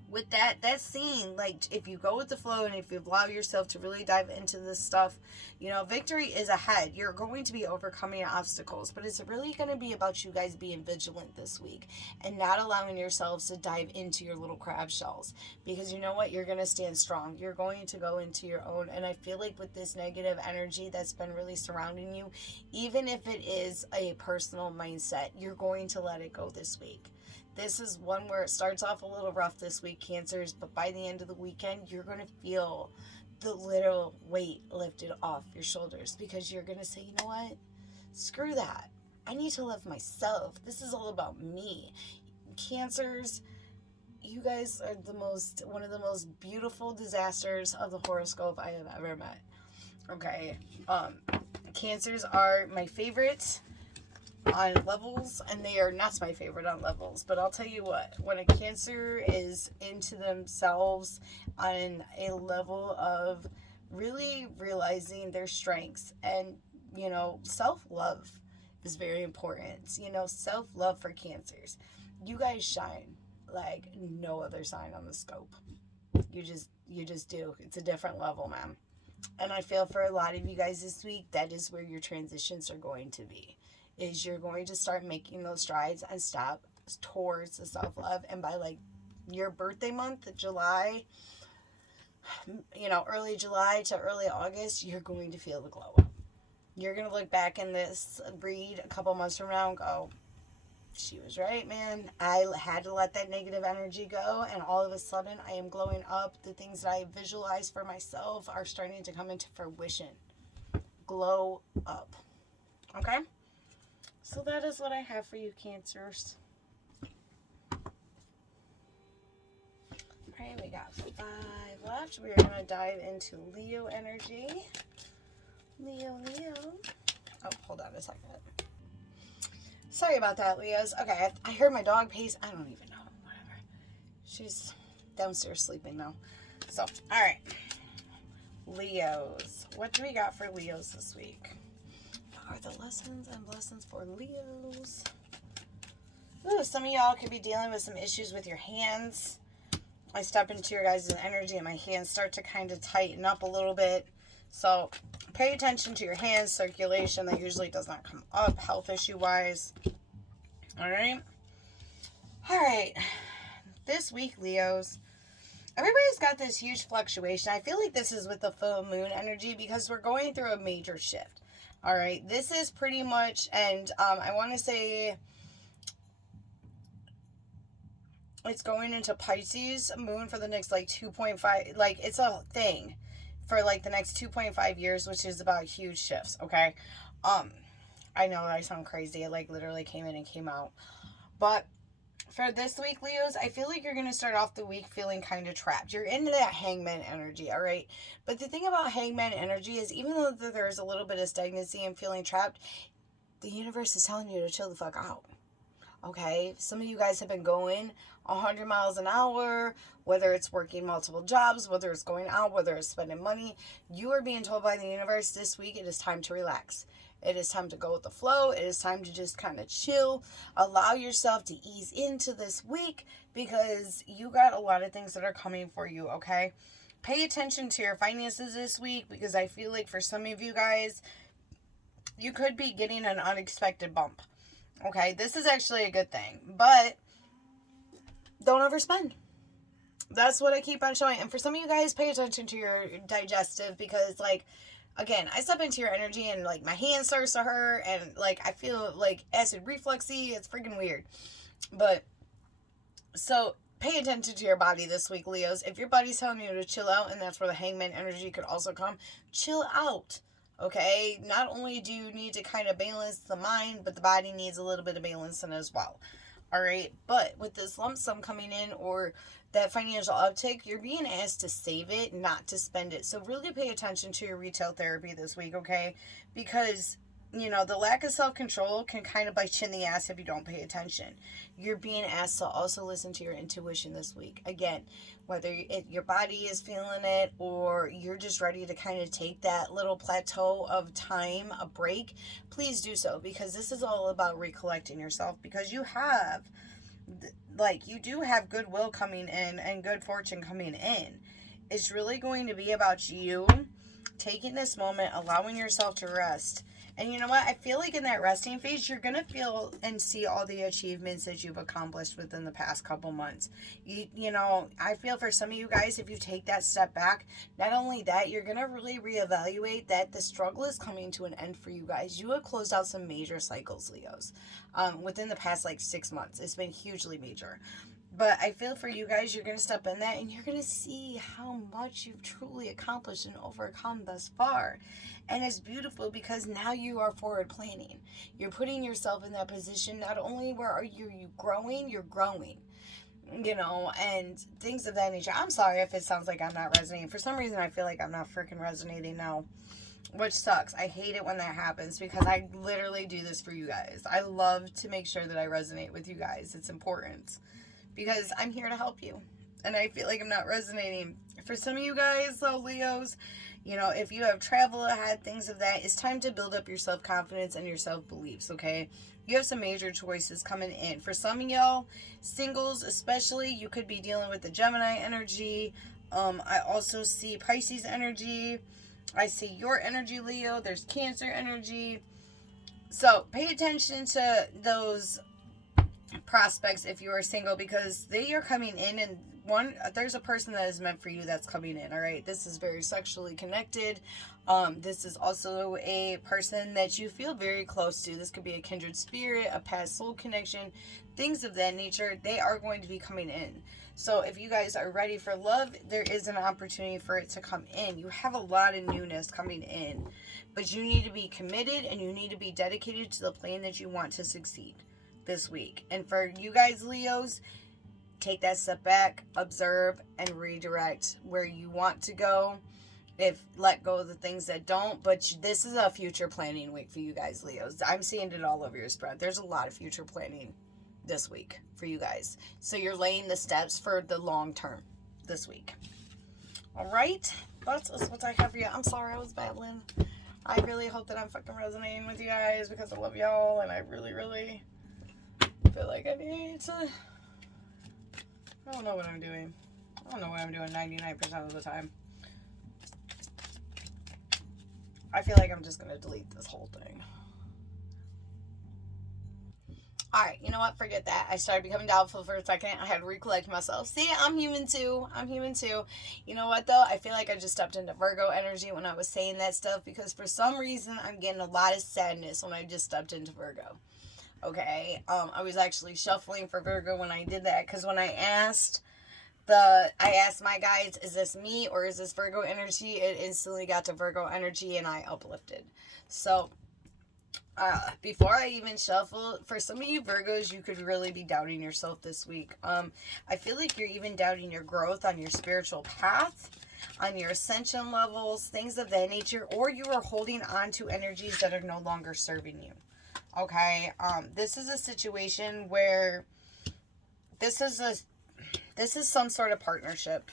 with that, that's seeing, like, if you go with the flow and if you allow yourself to really dive into this stuff, you know, victory is ahead. You're going to be overcoming obstacles, but it's really going to be about you guys being vigilant this week and not allowing yourselves to dive into your little crab shells, because you know what? You're going to stand strong. You're going to go into your own, and I feel like with this negative energy that's been really surrounding you, even if it is a personal mindset, you're going to let it go this week. This is one where it starts off a little rough this week, Cancers, but by the end of the weekend, you're going to feel the little weight lifted off your shoulders, because you're going to say, you know what? Screw that. I need to love myself. This is all about me. Cancers, you guys are one of the most beautiful disasters of the horoscope I have ever met. Okay. Cancers are my favorites on levels, and they are not my favorite on levels, but I'll tell you what, when a Cancer is into themselves on a level of really realizing their strengths, and, you know, self-love is very important. You know, self-love for Cancers, you guys shine like no other sign on the scope. You just do. It's a different level, man. And I feel for a lot of you guys this week, that is where your transitions are going to be. Is you're going to start making those strides and step towards the self-love. And by, like, your birthday month, July, you know, early July to early August, you're going to feel the glow. You're going to look back in this read a couple months from now and go, she was right, man. I had to let that negative energy go, and all of a sudden I am glowing up. The things that I visualized for myself are starting to come into fruition. Glow up. Okay? So that is what I have for you, Cancers. Alright, we got 5 left. We're going to dive into Leo energy. Leo. Oh, hold on a second. Sorry about that, Leos. Okay, I heard my dog pace. I don't even know. Whatever. She's downstairs sleeping now. So, alright. Leos. What do we got for Leos this week? Are the lessons and blessings for Leos? Ooh, some of y'all could be dealing with some issues with your hands. I step into your guys' energy and my hands start to kind of tighten up a little bit. So pay attention to your hands, circulation. That usually does not come up health issue wise. Alright. Alright. This week, Leos, everybody's got this huge fluctuation. I feel like this is with the full moon energy because we're going through a major shift. All right, this is pretty much, and I want to say it's going into Pisces moon for the next, like, 2.5, like, it's a thing for, like, the next 2.5 years, which is about huge shifts, okay? I know I sound crazy. It, like, literally came in and came out. But For this week, Leos, I feel like you're going to start off the week feeling kind of trapped. You're into that hangman energy, all right? But the thing about hangman energy is even though there's a little bit of stagnancy and feeling trapped, the universe is telling you to chill the fuck out. Okay? Some of you guys have been going 100 miles an hour, whether it's working multiple jobs, whether it's going out, whether it's spending money. You are being told by the universe this week it is time to relax. It is time to go with the flow. It is time to just kind of chill. Allow yourself to ease into this week because you got a lot of things that are coming for you, okay? Pay attention to your finances this week because I feel like for some of you guys, you could be getting an unexpected bump. Okay, this is actually a good thing, but don't overspend. That's what I keep on showing. And for some of you guys, pay attention to your digestive because, like, again, I step into your energy and, like, my hand starts to hurt and, like, I feel, like, acid refluxy. It's freaking weird. But, so, pay attention to your body this week, Leos. If your body's telling you to chill out, and that's where the hangman energy could also come, chill out. Okay? Not only do you need to kind of balance the mind, but the body needs a little bit of balancing as well. Alright? But with this lump sum coming in or that financial uptick, you're being asked to save it, not to spend it. So really pay attention to your retail therapy this week, okay? Because, you know, the lack of self-control can kind of bite you in the ass if you don't pay attention. You're being asked to also listen to your intuition this week. Again, whether your body is feeling it or you're just ready to kind of take that little plateau of time, a break, please do so. Because this is all about recollecting yourself. Because you have, like, you do have goodwill coming in and good fortune coming in. It's really going to be about you taking this moment, allowing yourself to rest. And you know what? I feel like in that resting phase, you're going to feel and see all the achievements that you've accomplished within the past couple months. You know, I feel for some of you guys, if you take that step back, not only that, you're going to really reevaluate that the struggle is coming to an end for you guys. You have closed out some major cycles, Leos, within the past, like, 6 months. It's been hugely major. But I feel for you guys, you're going to step in that and you're going to see how much you've truly accomplished and overcome thus far. And it's beautiful because now you are forward planning. You're putting yourself in that position. Not only where are you growing, you're growing. You know, and things of that nature. I'm sorry if it sounds like I'm not resonating. For some reason, I feel like I'm not freaking resonating now. Which sucks. I hate it when that happens because I literally do this for you guys. I love to make sure that I resonate with you guys. It's important. Because I'm here to help you. And I feel like I'm not resonating. For some of you guys, though, Leos, you know, if you have travel ahead, things of that, it's time to build up your self-confidence and your self-beliefs, okay? You have some major choices coming in. For some of y'all, singles especially, you could be dealing with the Gemini energy. I also see Pisces energy. I see your energy, Leo. There's Cancer energy. So pay attention to those prospects if you are single because they are coming in and there's a person that is meant for you that's coming in. All right, this is very sexually connected. This is also a person that you feel very close to. This could be a kindred spirit, a past soul connection, things of that nature. They are going to be coming in. So if you guys are ready for love, there is an opportunity for it to come in. You have a lot of newness coming in, but you need to be committed and you need to be dedicated to the plan that you want to succeed this week. And for you guys, Leos, take that step back, observe, and redirect where you want to go. Let go of the things that don't. But this is a future planning week for you guys, Leos. I'm seeing it all over your spread. There's a lot of future planning this week for you guys. So you're laying the steps for the long term this week. All right? That's what I have for you. I'm sorry I was babbling. I really hope that I'm fucking resonating with you guys because I love y'all and I really, really feel like I need to... I don't know what I'm doing. I don't know what I'm doing 99% of the time. I feel like I'm just going to delete this whole thing. Alright, you know what? Forget that. I started becoming doubtful for a second. I had to recollect myself. See, I'm human too. I'm human too. You know what, though? I feel like I just stepped into Virgo energy when I was saying that stuff because for some reason I'm getting a lot of sadness when I just stepped into Virgo. Okay, I was actually shuffling for Virgo when I did that because when I asked my guides, is this me or is this Virgo energy? It instantly got to Virgo energy and I uplifted. So Before I even shuffle, for some of you Virgos, you could really be doubting yourself this week. I feel like you're even doubting your growth on your spiritual path, on your ascension levels, things of that nature, or you are holding on to energies that are no longer serving you. Okay, this is a situation where this is some sort of partnership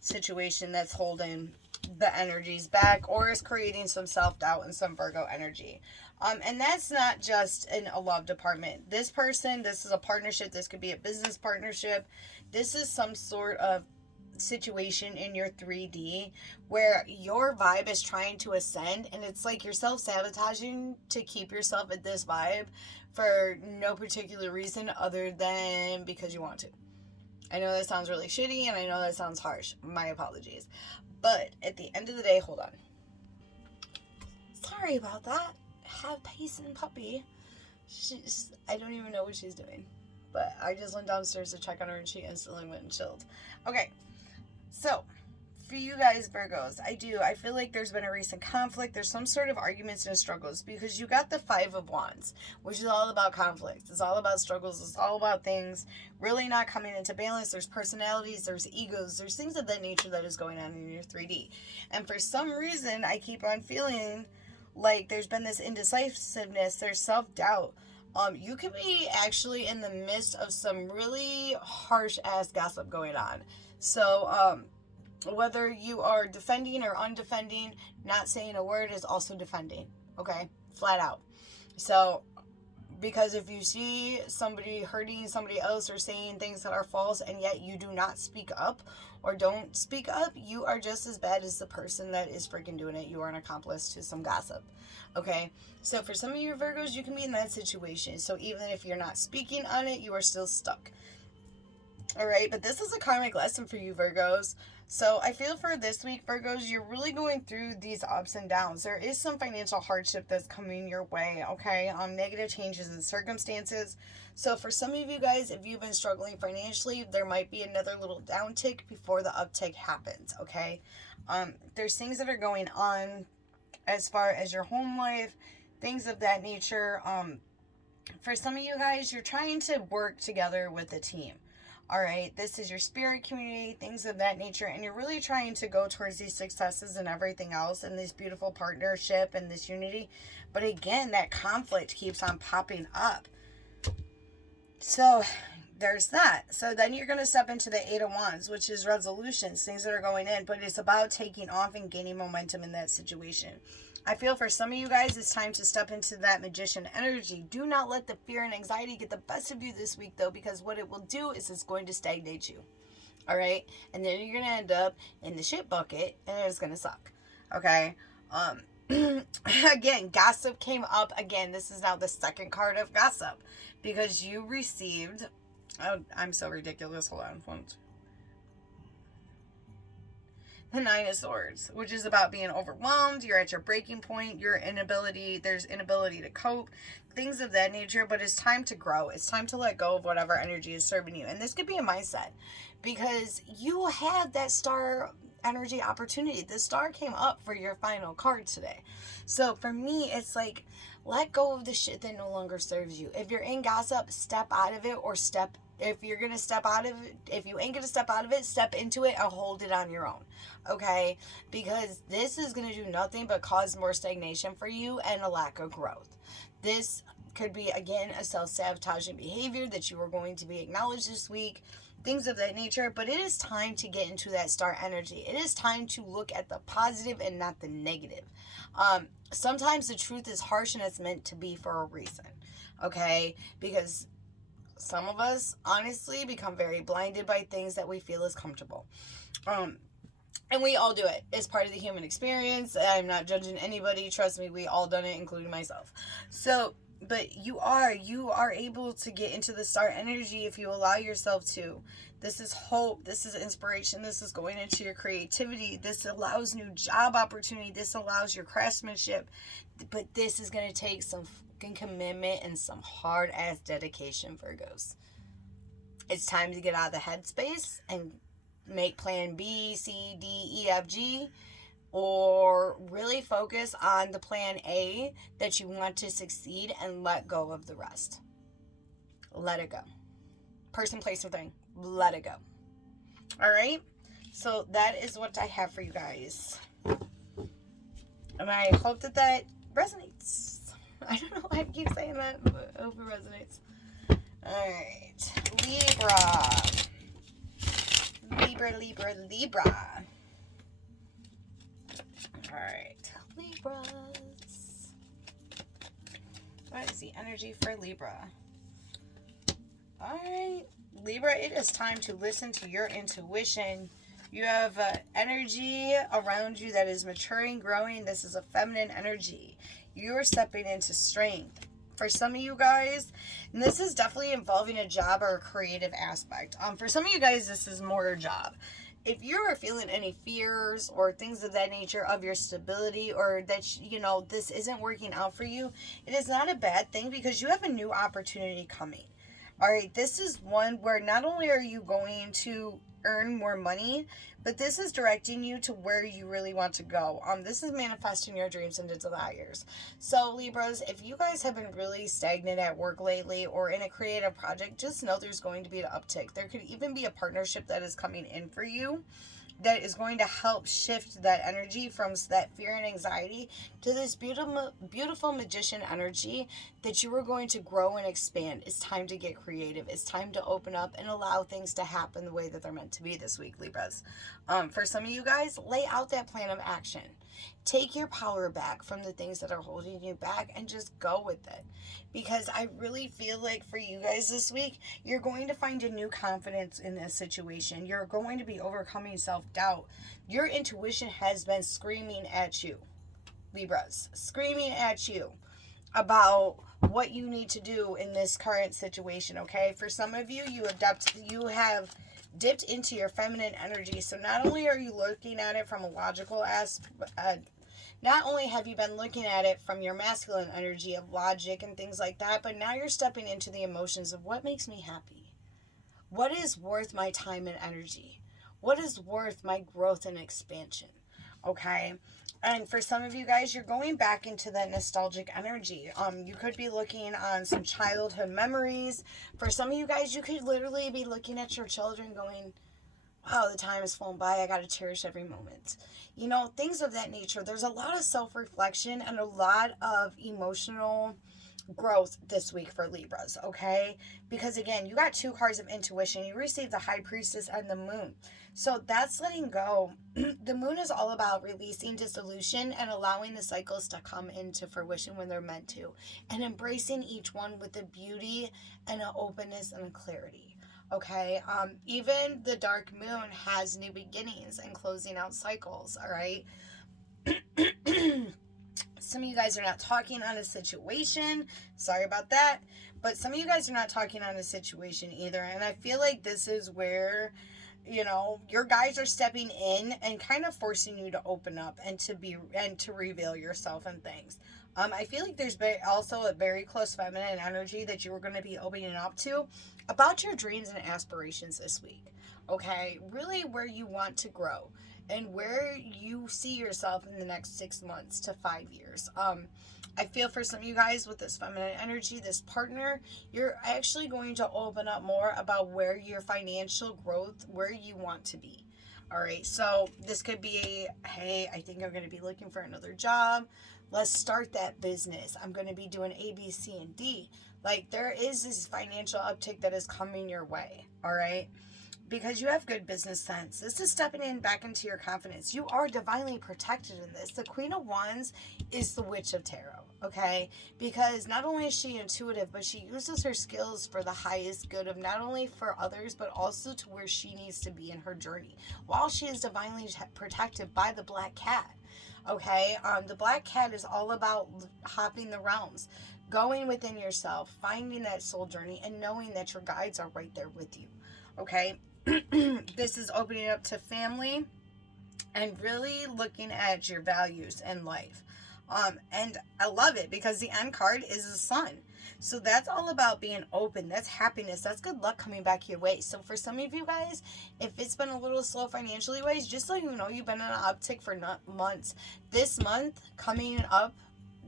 situation that's holding the energies back, or is creating some self-doubt and some Virgo energy. And that's not just in a love department. This person, this is a partnership. This could be a business partnership. This is some sort of situation in your 3D where your vibe is trying to ascend, and it's like you're self-sabotaging to keep yourself at this vibe for no particular reason other than because you want to. I know that sounds really shitty, and I know that sounds harsh. My apologies. But at the end of the day, hold on. Sorry about that. Have Payson puppy. I don't even know what she's doing. But I just went downstairs to check on her, and she instantly went and chilled. Okay. So, for you guys, Virgos, I feel like there's been a recent conflict. There's some sort of arguments and struggles because you got the 5 of Wands, which is all about conflict. It's all about struggles. It's all about things really not coming into balance. There's personalities, there's egos, there's things of that nature that is going on in your 3D. And for some reason, I keep on feeling like there's been this indecisiveness, there's self-doubt. You could be actually in the midst of some really harsh ass gossip going on. So, whether you are defending or undefending, not saying a word is also defending. Okay? Flat out. So, because if you see somebody hurting somebody else or saying things that are false and yet you do not speak up or don't speak up, you are just as bad as the person that is freaking doing it. You are an accomplice to some gossip. Okay? So, for some of you Virgos, you can be in that situation. So, even if you're not speaking on it, you are still stuck. Alright, but this is a karmic lesson for you Virgos. So I feel for this week, Virgos, you're really going through these ups and downs. There is some financial hardship that's coming your way, okay? Negative changes in circumstances. So for some of you guys, if you've been struggling financially, there might be another little downtick before the uptick happens, okay? There's things that are going on as far as your home life, things of that nature. For some of you guys, you're trying to work together with a team. All right, this is your spirit community, things of that nature, and you're really trying to go towards these successes and everything else and this beautiful partnership and this unity. But again, that conflict keeps on popping up. So there's that. So then you're going to step into the 8 of Wands, which is resolutions, things that are going in, but it's about taking off and gaining momentum in that situation. I feel for some of you guys, it's time to step into that magician energy. Do not let the fear and anxiety get the best of you this week, though, because what it will do is it's going to stagnate you. All right? And then you're going to end up in the shit bucket, and it's going to suck. Okay? Again, gossip came up. Again, this is now the second card of gossip, because you received... Oh, I'm so ridiculous. Hold on. The 9 of Swords, which is about being overwhelmed. You're at your breaking point. There's inability to cope, things of that nature. But it's time to grow. It's time to let go of whatever energy is serving you. And this could be a mindset, because you have that star energy opportunity. The star came up for your final card today. So for me, it's like, let go of the shit that no longer serves you. If you're in gossip, step out of it, or if you're going to step out of it, if you ain't going to step out of it, step into it and hold it on your own. Okay? Because this is going to do nothing but cause more stagnation for you and a lack of growth. This could be, again, a self-sabotaging behavior that you are going to be acknowledged this week. Things of that nature. But it is time to get into that star energy. It is time to look at the positive and not the negative. Sometimes the truth is harsh, and it's meant to be for a reason. Okay? Because some of us, honestly, become very blinded by things that we feel is comfortable. And we all do it. It's part of the human experience. I'm not judging anybody. Trust me, we all done it, including myself. So, but you are able to get into the star energy if you allow yourself to. This is hope. This is inspiration. This is going into your creativity. This allows new job opportunity. This allows your craftsmanship. But this is going to take some commitment and some hard ass dedication, Virgos. It's time to get out of the headspace and make plan B, C, D, E, F, G. or really focus on the plan A that you want to succeed and let go of the rest. Let it go. Person, place, or thing. Let it go. All right? So that is what I have for you guys. And I hope that that resonates. I don't know why I keep saying that, but I hope it resonates. All right. Libra. All right. Libras. What is the energy for Libra? All right. Libra, it is time to listen to your intuition. You have energy around you that is maturing, growing. This is a feminine energy. You are stepping into strength. For some of you guys, and this is definitely involving a job or a creative aspect. For some of you guys, this is more a job. If you are feeling any fears or things of that nature of your stability, or that, you know, this isn't working out for you, it is not a bad thing, because you have a new opportunity coming. All right, this is one where not only are you going to earn more money, but this is directing you to where you really want to go. This is manifesting your dreams into desires. So Libras, if you guys have been really stagnant at work lately or in a creative project, just know there's going to be an uptick. There could even be a partnership that is coming in for you that is going to help shift that energy from that fear and anxiety to this beautiful magician energy that you are going to grow and expand. It's time to get creative. It's time to open up and allow things to happen the way that they're meant to be this week, Libras. For some of you guys, lay out that plan of action. Take your power back from the things that are holding you back and just go with it. Because I really feel like for you guys this week, you're going to find a new confidence in this situation. You're going to be overcoming self-doubt. Your intuition has been screaming at you, Libras, screaming at you about what you need to do in this current situation, okay? For some of you, you have dipped into your feminine energy. So not only are you looking at it from a logical aspect, not only have you been looking at it from your masculine energy of logic and things like that, but now you're stepping into the emotions of what makes me happy. What is worth my time and energy? What is worth my growth and expansion? Okay? And for some of you guys, you're going back into that nostalgic energy. You could be looking on some childhood memories. For some of you guys, you could literally be looking at your children going, wow, the time has flown by. I got to cherish every moment. You know, things of that nature. There's a lot of self-reflection and a lot of emotional growth this week for Libras, okay? Because again, you got two cards of intuition. You received the High Priestess and the Moon. So that's letting go. The Moon is all about releasing dissolution and allowing the cycles to come into fruition when they're meant to. And embracing each one with a beauty and an openness and a clarity. Okay, even the dark moon has new beginnings and closing out cycles, all right? Some of you guys are not talking on a situation. Sorry about that. But some of you guys are not talking on a situation either. And I feel like this is where, you know, your guys are stepping in and kind of forcing you to open up and to reveal yourself and things. I feel like there's also a very close feminine energy that you were going to be opening up to about your dreams and aspirations this week. Okay, really where you want to grow and where you see yourself in the next 6 months to 5 years. I feel for some of you guys with this feminine energy, this partner, you're actually going to open up more about where your financial growth, where you want to be. All right, so this could be, hey, I think I'm going to be looking for another job. Let's start that business. I'm going to be doing A, B, C, and D. Like, there is this financial uptick that is coming your way, all right? Because you have good business sense. This is stepping in back into your confidence. You are divinely protected in this. The Queen of Wands is the Witch of Tarot, okay? Because not only is she intuitive, but she uses her skills for the highest good of not only for others, but also to where she needs to be in her journey. While she is divinely protected by the Black Cat. Okay, the Black Cat is all about hopping the realms, going within yourself, finding that soul journey, and knowing that your guides are right there with you. Okay, this is opening up to family and really looking at your values in life. And I love it because the end card is the Sun. So that's all about being open. That's happiness. That's good luck coming back your way. So for some of you guys, if it's been a little slow financially wise, just so you know, you've been on an uptick for months. This month coming up,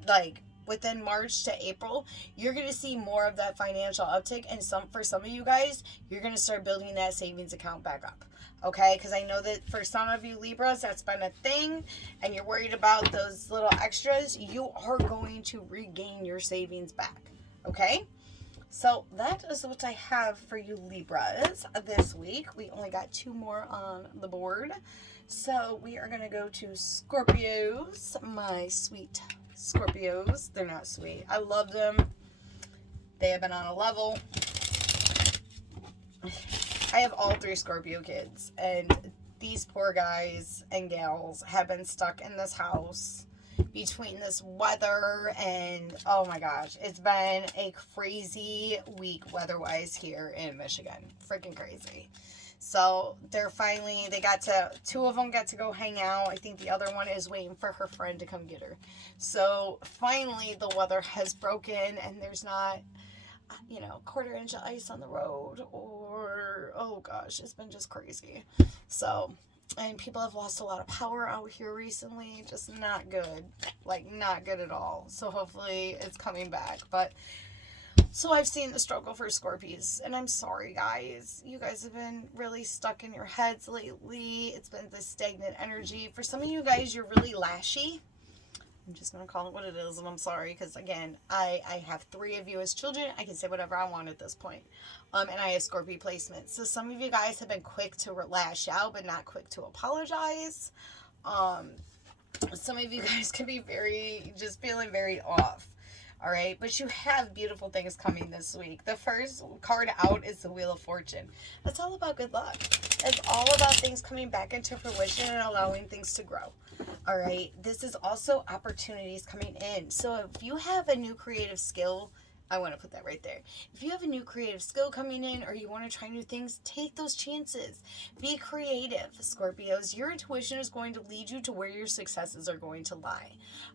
like within March to April, you're going to see more of that financial uptick. And for some of you guys, you're going to start building that savings account back up. Okay, because I know that for some of you Libras, that's been a thing, and you're worried about those little extras. You are going to regain your savings back. Okay, so that is what I have for you Libras this week. We only got 2 more on the board, so we are going to go to Scorpios. My sweet Scorpios. They're not sweet. I love them. They have been on a level. I have all 3 Scorpio kids, and these poor guys and gals have been stuck in this house between this weather and, oh my gosh, it's been a crazy week weather-wise here in Michigan. Freaking crazy. So they 2 of them got to go hang out. I think the other one is waiting for her friend to come get her. So finally the weather has broken, and there's not, you know, 1/4 inch of ice on the road, or, oh gosh, it's been just crazy. So, and people have lost a lot of power out here recently. Just not good. Like, not good at all. So hopefully it's coming back. But so I've seen the struggle for Scorpios, and I'm sorry guys. You guys have been really stuck in your heads lately. It's been this stagnant energy. For some of you guys, you're really lashy. I'm just going to call it what it is, and I'm sorry, because, again, I have 3 of you as children. I can say whatever I want at this point. And I have Scorpio placements. So some of you guys have been quick to lash out, but not quick to apologize. Some of you guys can be just feeling very off. All right, but you have beautiful things coming this week. The first card out is the Wheel of Fortune. That's all about good luck. It's all about things coming back into fruition and allowing things to grow. All right, this is also opportunities coming in. So if you have a new creative skill, I want to put that right there. If you have a new creative skill coming in, or you want to try new things, take those chances. Be creative, Scorpios. Your intuition is going to lead you to where your successes are going to lie.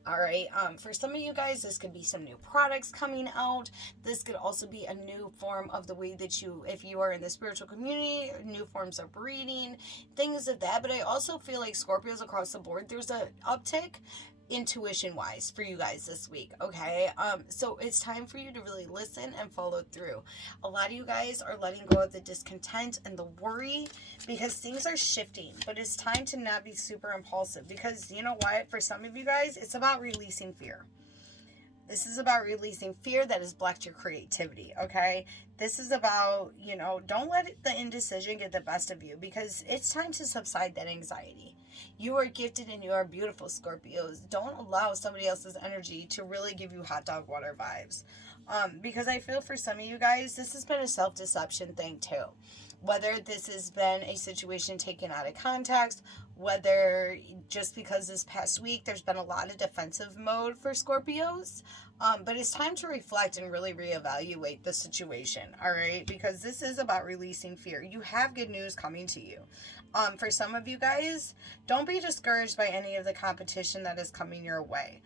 All right. For some of you guys, this could be some new products coming out. This could also be a new form of the way that if you are in the spiritual community, new forms of reading, things of that. But I also feel like Scorpios across the board, there's an uptick intuition wise for you guys this week. Okay, so it's time for you to really listen and follow through. A lot of you guys are letting go of the discontent and the worry because things are shifting, but it's time to not be super impulsive, because you know what, for some of you guys, it's about releasing fear. This is about releasing fear that has blocked your creativity. Okay, this is about, you know, don't let the indecision get the best of you, because it's time to subside that anxiety. You are gifted and you are beautiful, Scorpios. Don't allow somebody else's energy to really give you hot dog water vibes. Because I feel for some of you guys, this has been a self-deception thing too. Whether this has been a situation taken out of context, whether just because this past week there's been a lot of defensive mode for Scorpios. But it's time to reflect and really reevaluate the situation, all right? Because this is about releasing fear. You have good news coming to you. For some of you guys, don't be discouraged by any of the competition that is coming your way.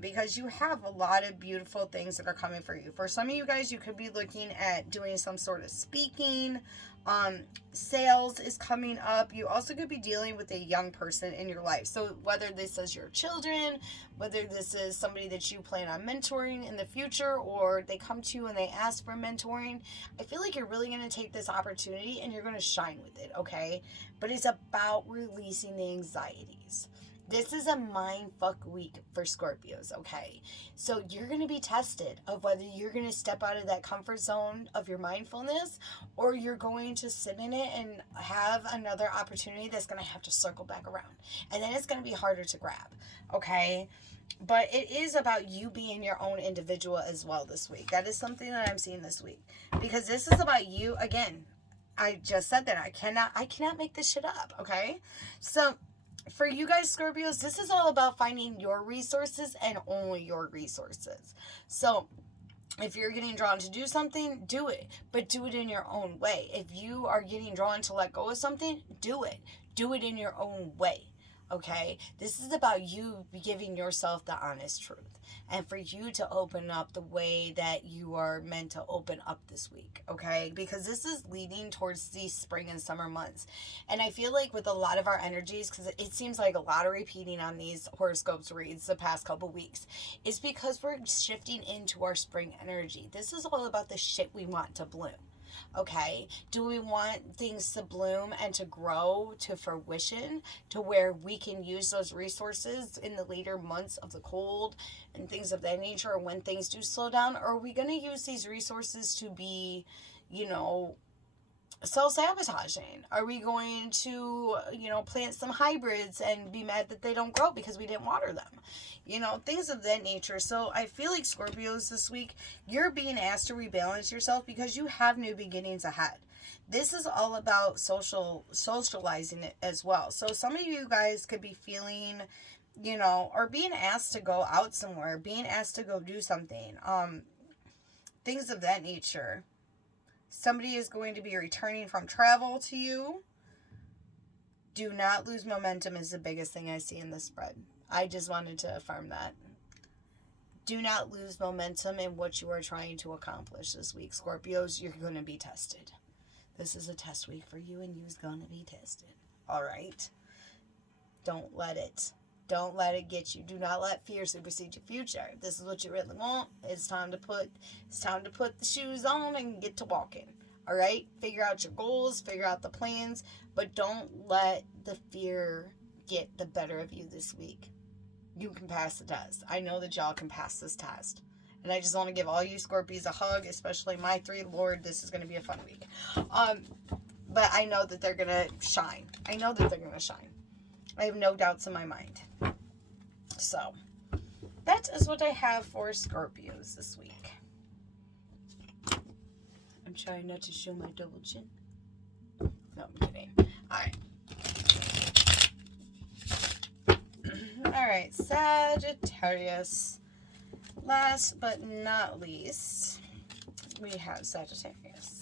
Because you have a lot of beautiful things that are coming for you. For some of you guys, you could be looking at doing some sort of speaking. Sales is coming up. You also could be dealing with a young person in your life. So whether this is your children, whether this is somebody that you plan on mentoring in the future, or they come to you and they ask for mentoring, I feel like you're really going to take this opportunity and you're going to shine with it, okay? But it's about releasing the anxieties. This is a mindfuck week for Scorpios, okay? So you're going to be tested of whether you're going to step out of that comfort zone of your mindfulness, or you're going to sit in it and have another opportunity that's going to have to circle back around. And then it's going to be harder to grab, okay? But it is about you being your own individual as well this week. That is something that I'm seeing this week. Because this is about you. Again, I just said that. I cannot make this shit up, okay? So for you guys, Scorpios, this is all about finding your resources and only your resources. So if you're getting drawn to do something, do it, but do it in your own way. If you are getting drawn to let go of something, do it in your own way. okay? This is about you giving yourself the honest truth and for you to open up the way that you are meant to open up this week, okay? Because this is leading towards these spring and summer months. And I feel like with a lot of our energies, because it seems like a lot of repeating on these horoscopes reads the past couple weeks, is because we're shifting into our spring energy. This is all about the shit we want to bloom. Okay, do we want things to bloom and to grow to fruition to where we can use those resources in the later months of the cold and things of that nature, or when things do slow down? Or are we going to use these resources to be, self-sabotaging? Are we going to, plant some hybrids and be mad that they don't grow because we didn't water them? Things of that nature. So I feel like Scorpios this week, you're being asked to rebalance yourself because you have new beginnings ahead. This is all about socializing it as well. So some of you guys could be feeling, or being asked to go out somewhere, being asked to go do something, things of that nature. Somebody is going to be returning from travel to you. Do not lose momentum is the biggest thing I see in this spread. I just wanted to affirm that. Do not lose momentum in what you are trying to accomplish this week. Scorpios, you're going to be tested. This is a test week for you, and you're going to be tested. All right? Don't let it get you. Do not let fear supersede your future. If this is what you really want, it's time to put the shoes on and get to walking. All right? Figure out your goals, figure out the plans, but don't let the fear get the better of you this week. You can pass the test. I know that y'all can pass this test. And I just want to give all you Scorpios a hug, especially my three. Lord, this is going to be a fun week. But I know that they're going to shine. I have no doubts in my mind. So, that is what I have for Scorpios this week. I'm trying not to show my double chin. No, I'm kidding. Alright. Alright, Sagittarius. Last but not least, we have Sagittarius.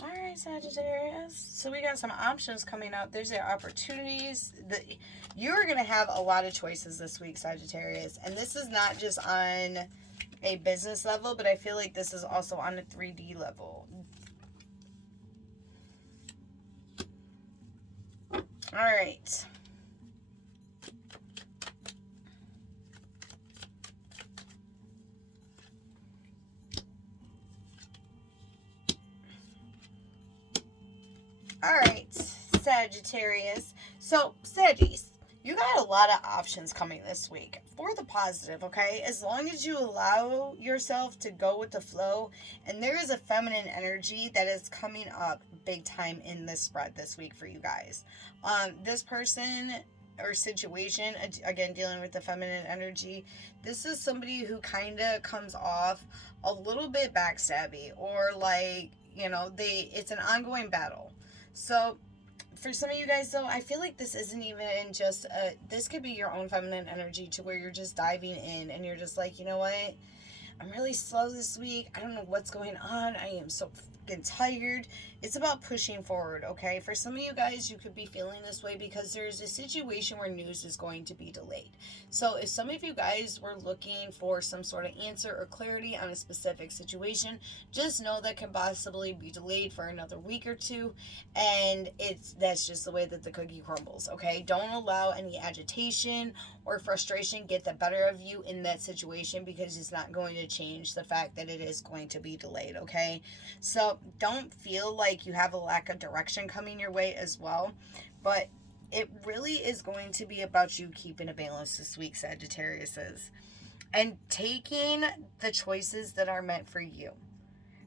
Alright, Sagittarius. So we got some options coming up. There's the opportunities. You're going to have a lot of choices this week, Sagittarius. And this is not just on a business level, but I feel like this is also on a 3D level. Alright. Alright, Sagittarius. So, Saggies, you got a lot of options coming this week for the positive, okay? As long as you allow yourself to go with the flow, and there is a feminine energy that is coming up big time in this spread this week for you guys. This person or situation, again, dealing with the feminine energy, this is somebody who kind of comes off a little bit backstabby, or like, it's an ongoing battle. So, for some of you guys, though, I feel like this isn't even just this could be your own feminine energy to where you're just diving in and you're just like, you know what? I'm really slow this week. I don't know what's going on. I am so fucking tired. It's about pushing forward, okay? For some of you guys, you could be feeling this way because there's a situation where news is going to be delayed. So if some of you guys were looking for some sort of answer or clarity on a specific situation, just know that can possibly be delayed for another week or two, and that's just the way that the cookie crumbles, okay? Don't allow any agitation or frustration get the better of you in that situation, because it's not going to change the fact that it is going to be delayed, okay? So don't feel like you have a lack of direction coming your way as well, but it really is going to be about you keeping a balance this week, Sagittariuses, and taking the choices that are meant for you.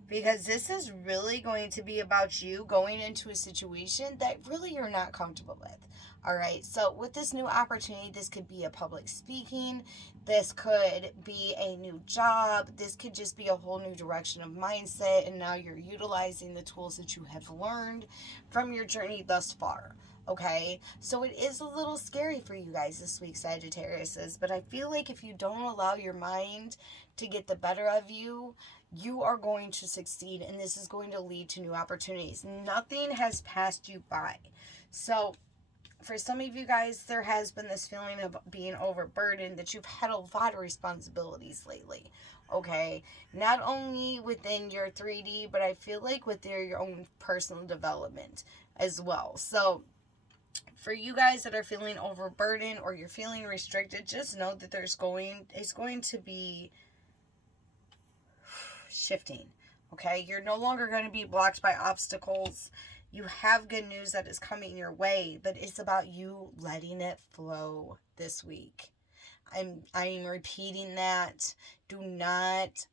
Because this is really going to be about you going into a situation that really you're not comfortable with. All right, so with this new opportunity, this could be a public speaking, this could be a new job, this could just be a whole new direction of mindset, and now you're utilizing the tools that you have learned from your journey thus far. Okay, so it is a little scary for you guys this week, Sagittariuses, but I feel like if you don't allow your mind to get the better of you, you are going to succeed, and this is going to lead to new opportunities. Nothing has passed you by. So for some of you guys, there has been this feeling of being overburdened, that you've had a lot of responsibilities lately. Okay, not only within your 3D, but I feel like with your own personal development as well. So for you guys that are feeling overburdened or you're feeling restricted, just know that it's going to be shifting. Okay, you're no longer going to be blocked by obstacles. You have good news that is coming your way, but it's about you letting it flow this week. I'm repeating that. Do not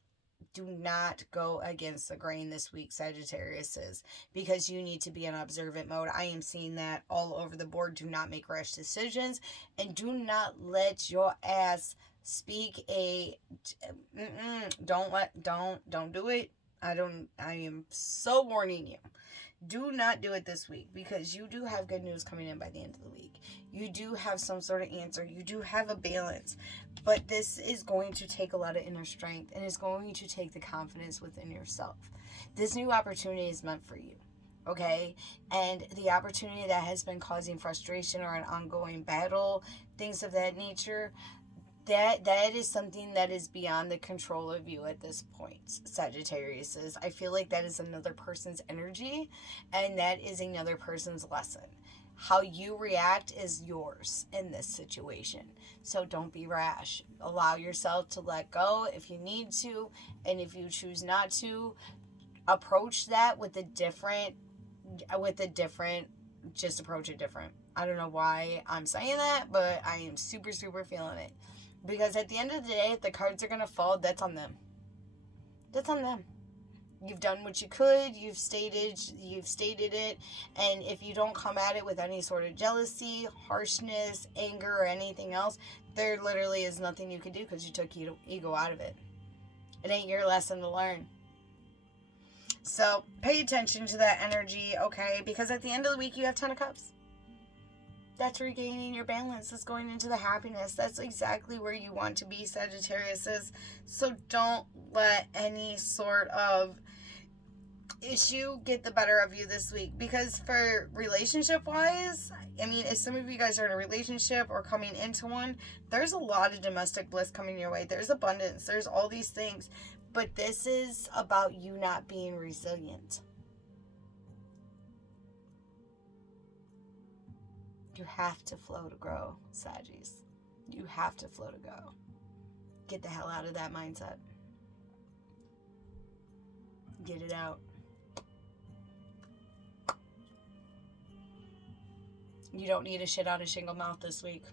go against the grain this week, Sagittariuses, because you need to be in observant mode. I am seeing that all over the board. Do not make rash decisions, and do not let your ass speak don't do it. I am so warning you. Do not do it this week, because you do have good news coming in by the end of the week. You do have some sort of answer. You do have a balance. But this is going to take a lot of inner strength, and it's going to take the confidence within yourself. This new opportunity is meant for you, okay? And the opportunity that has been causing frustration or an ongoing battle, things of that nature, that is something that is beyond the control of you at this point, Sagittarius. I feel like that is another person's energy, and that is another person's lesson. How you react is yours in this situation. So don't be rash. Allow yourself to let go if you need to, and if you choose not to, approach that with a different, just approach it different. I don't know why I'm saying that, but I am super, super feeling it. Because at the end of the day, if the cards are going to fall, that's on them. That's on them. You've done what you could. You've stated it. And if you don't come at it with any sort of jealousy, harshness, anger, or anything else, there literally is nothing you can do, because you took ego out of it. It ain't your lesson to learn. So pay attention to that energy, okay? Because at the end of the week, you have 10 of Cups. That's regaining your balance. That's going into the happiness. That's exactly where you want to be, Sagittarius. So don't let any sort of issue get the better of you this week. Because for relationship-wise, I mean, if some of you guys are in a relationship or coming into one, there's a lot of domestic bliss coming your way. There's abundance. There's all these things. But this is about you not being resilient. You have to flow to grow, Saggies. You have to flow to go. Get the hell out of that mindset. Get it out. You don't need a shit on a shingle mouth this week.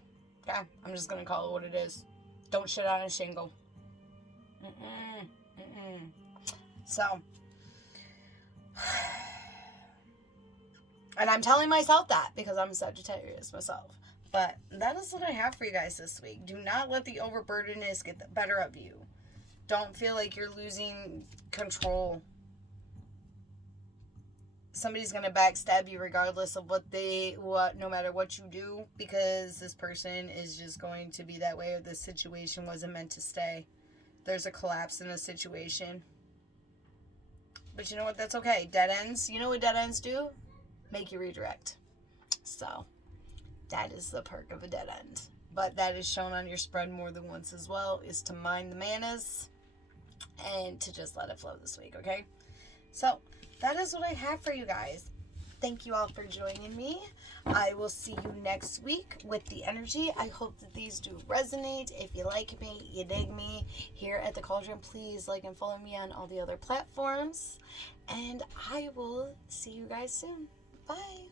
Okay? I'm just going to call it what it is. Don't shit on a shingle. So... And I'm telling myself that because I'm a Sagittarius myself. But that is what I have for you guys this week. Do not let the overburdenedness get the better of you. Don't feel like you're losing control. Somebody's going to backstab you regardless of no matter what you do, because this person is just going to be that way, or this situation wasn't meant to stay. There's a collapse in a situation. But you know what? That's okay. Dead ends. You know what dead ends do? Make you redirect. So that is the perk of a dead end. But that is shown on your spread more than once as well, is to mind the manas and to just let it flow this week, okay? So that is what I have for you guys. Thank you all for joining me. I will see you next week with the energy. I hope that these do resonate. If you like me, you dig me here at the Cauldron, please like and follow me on all the other platforms. And I will see you guys soon. Bye.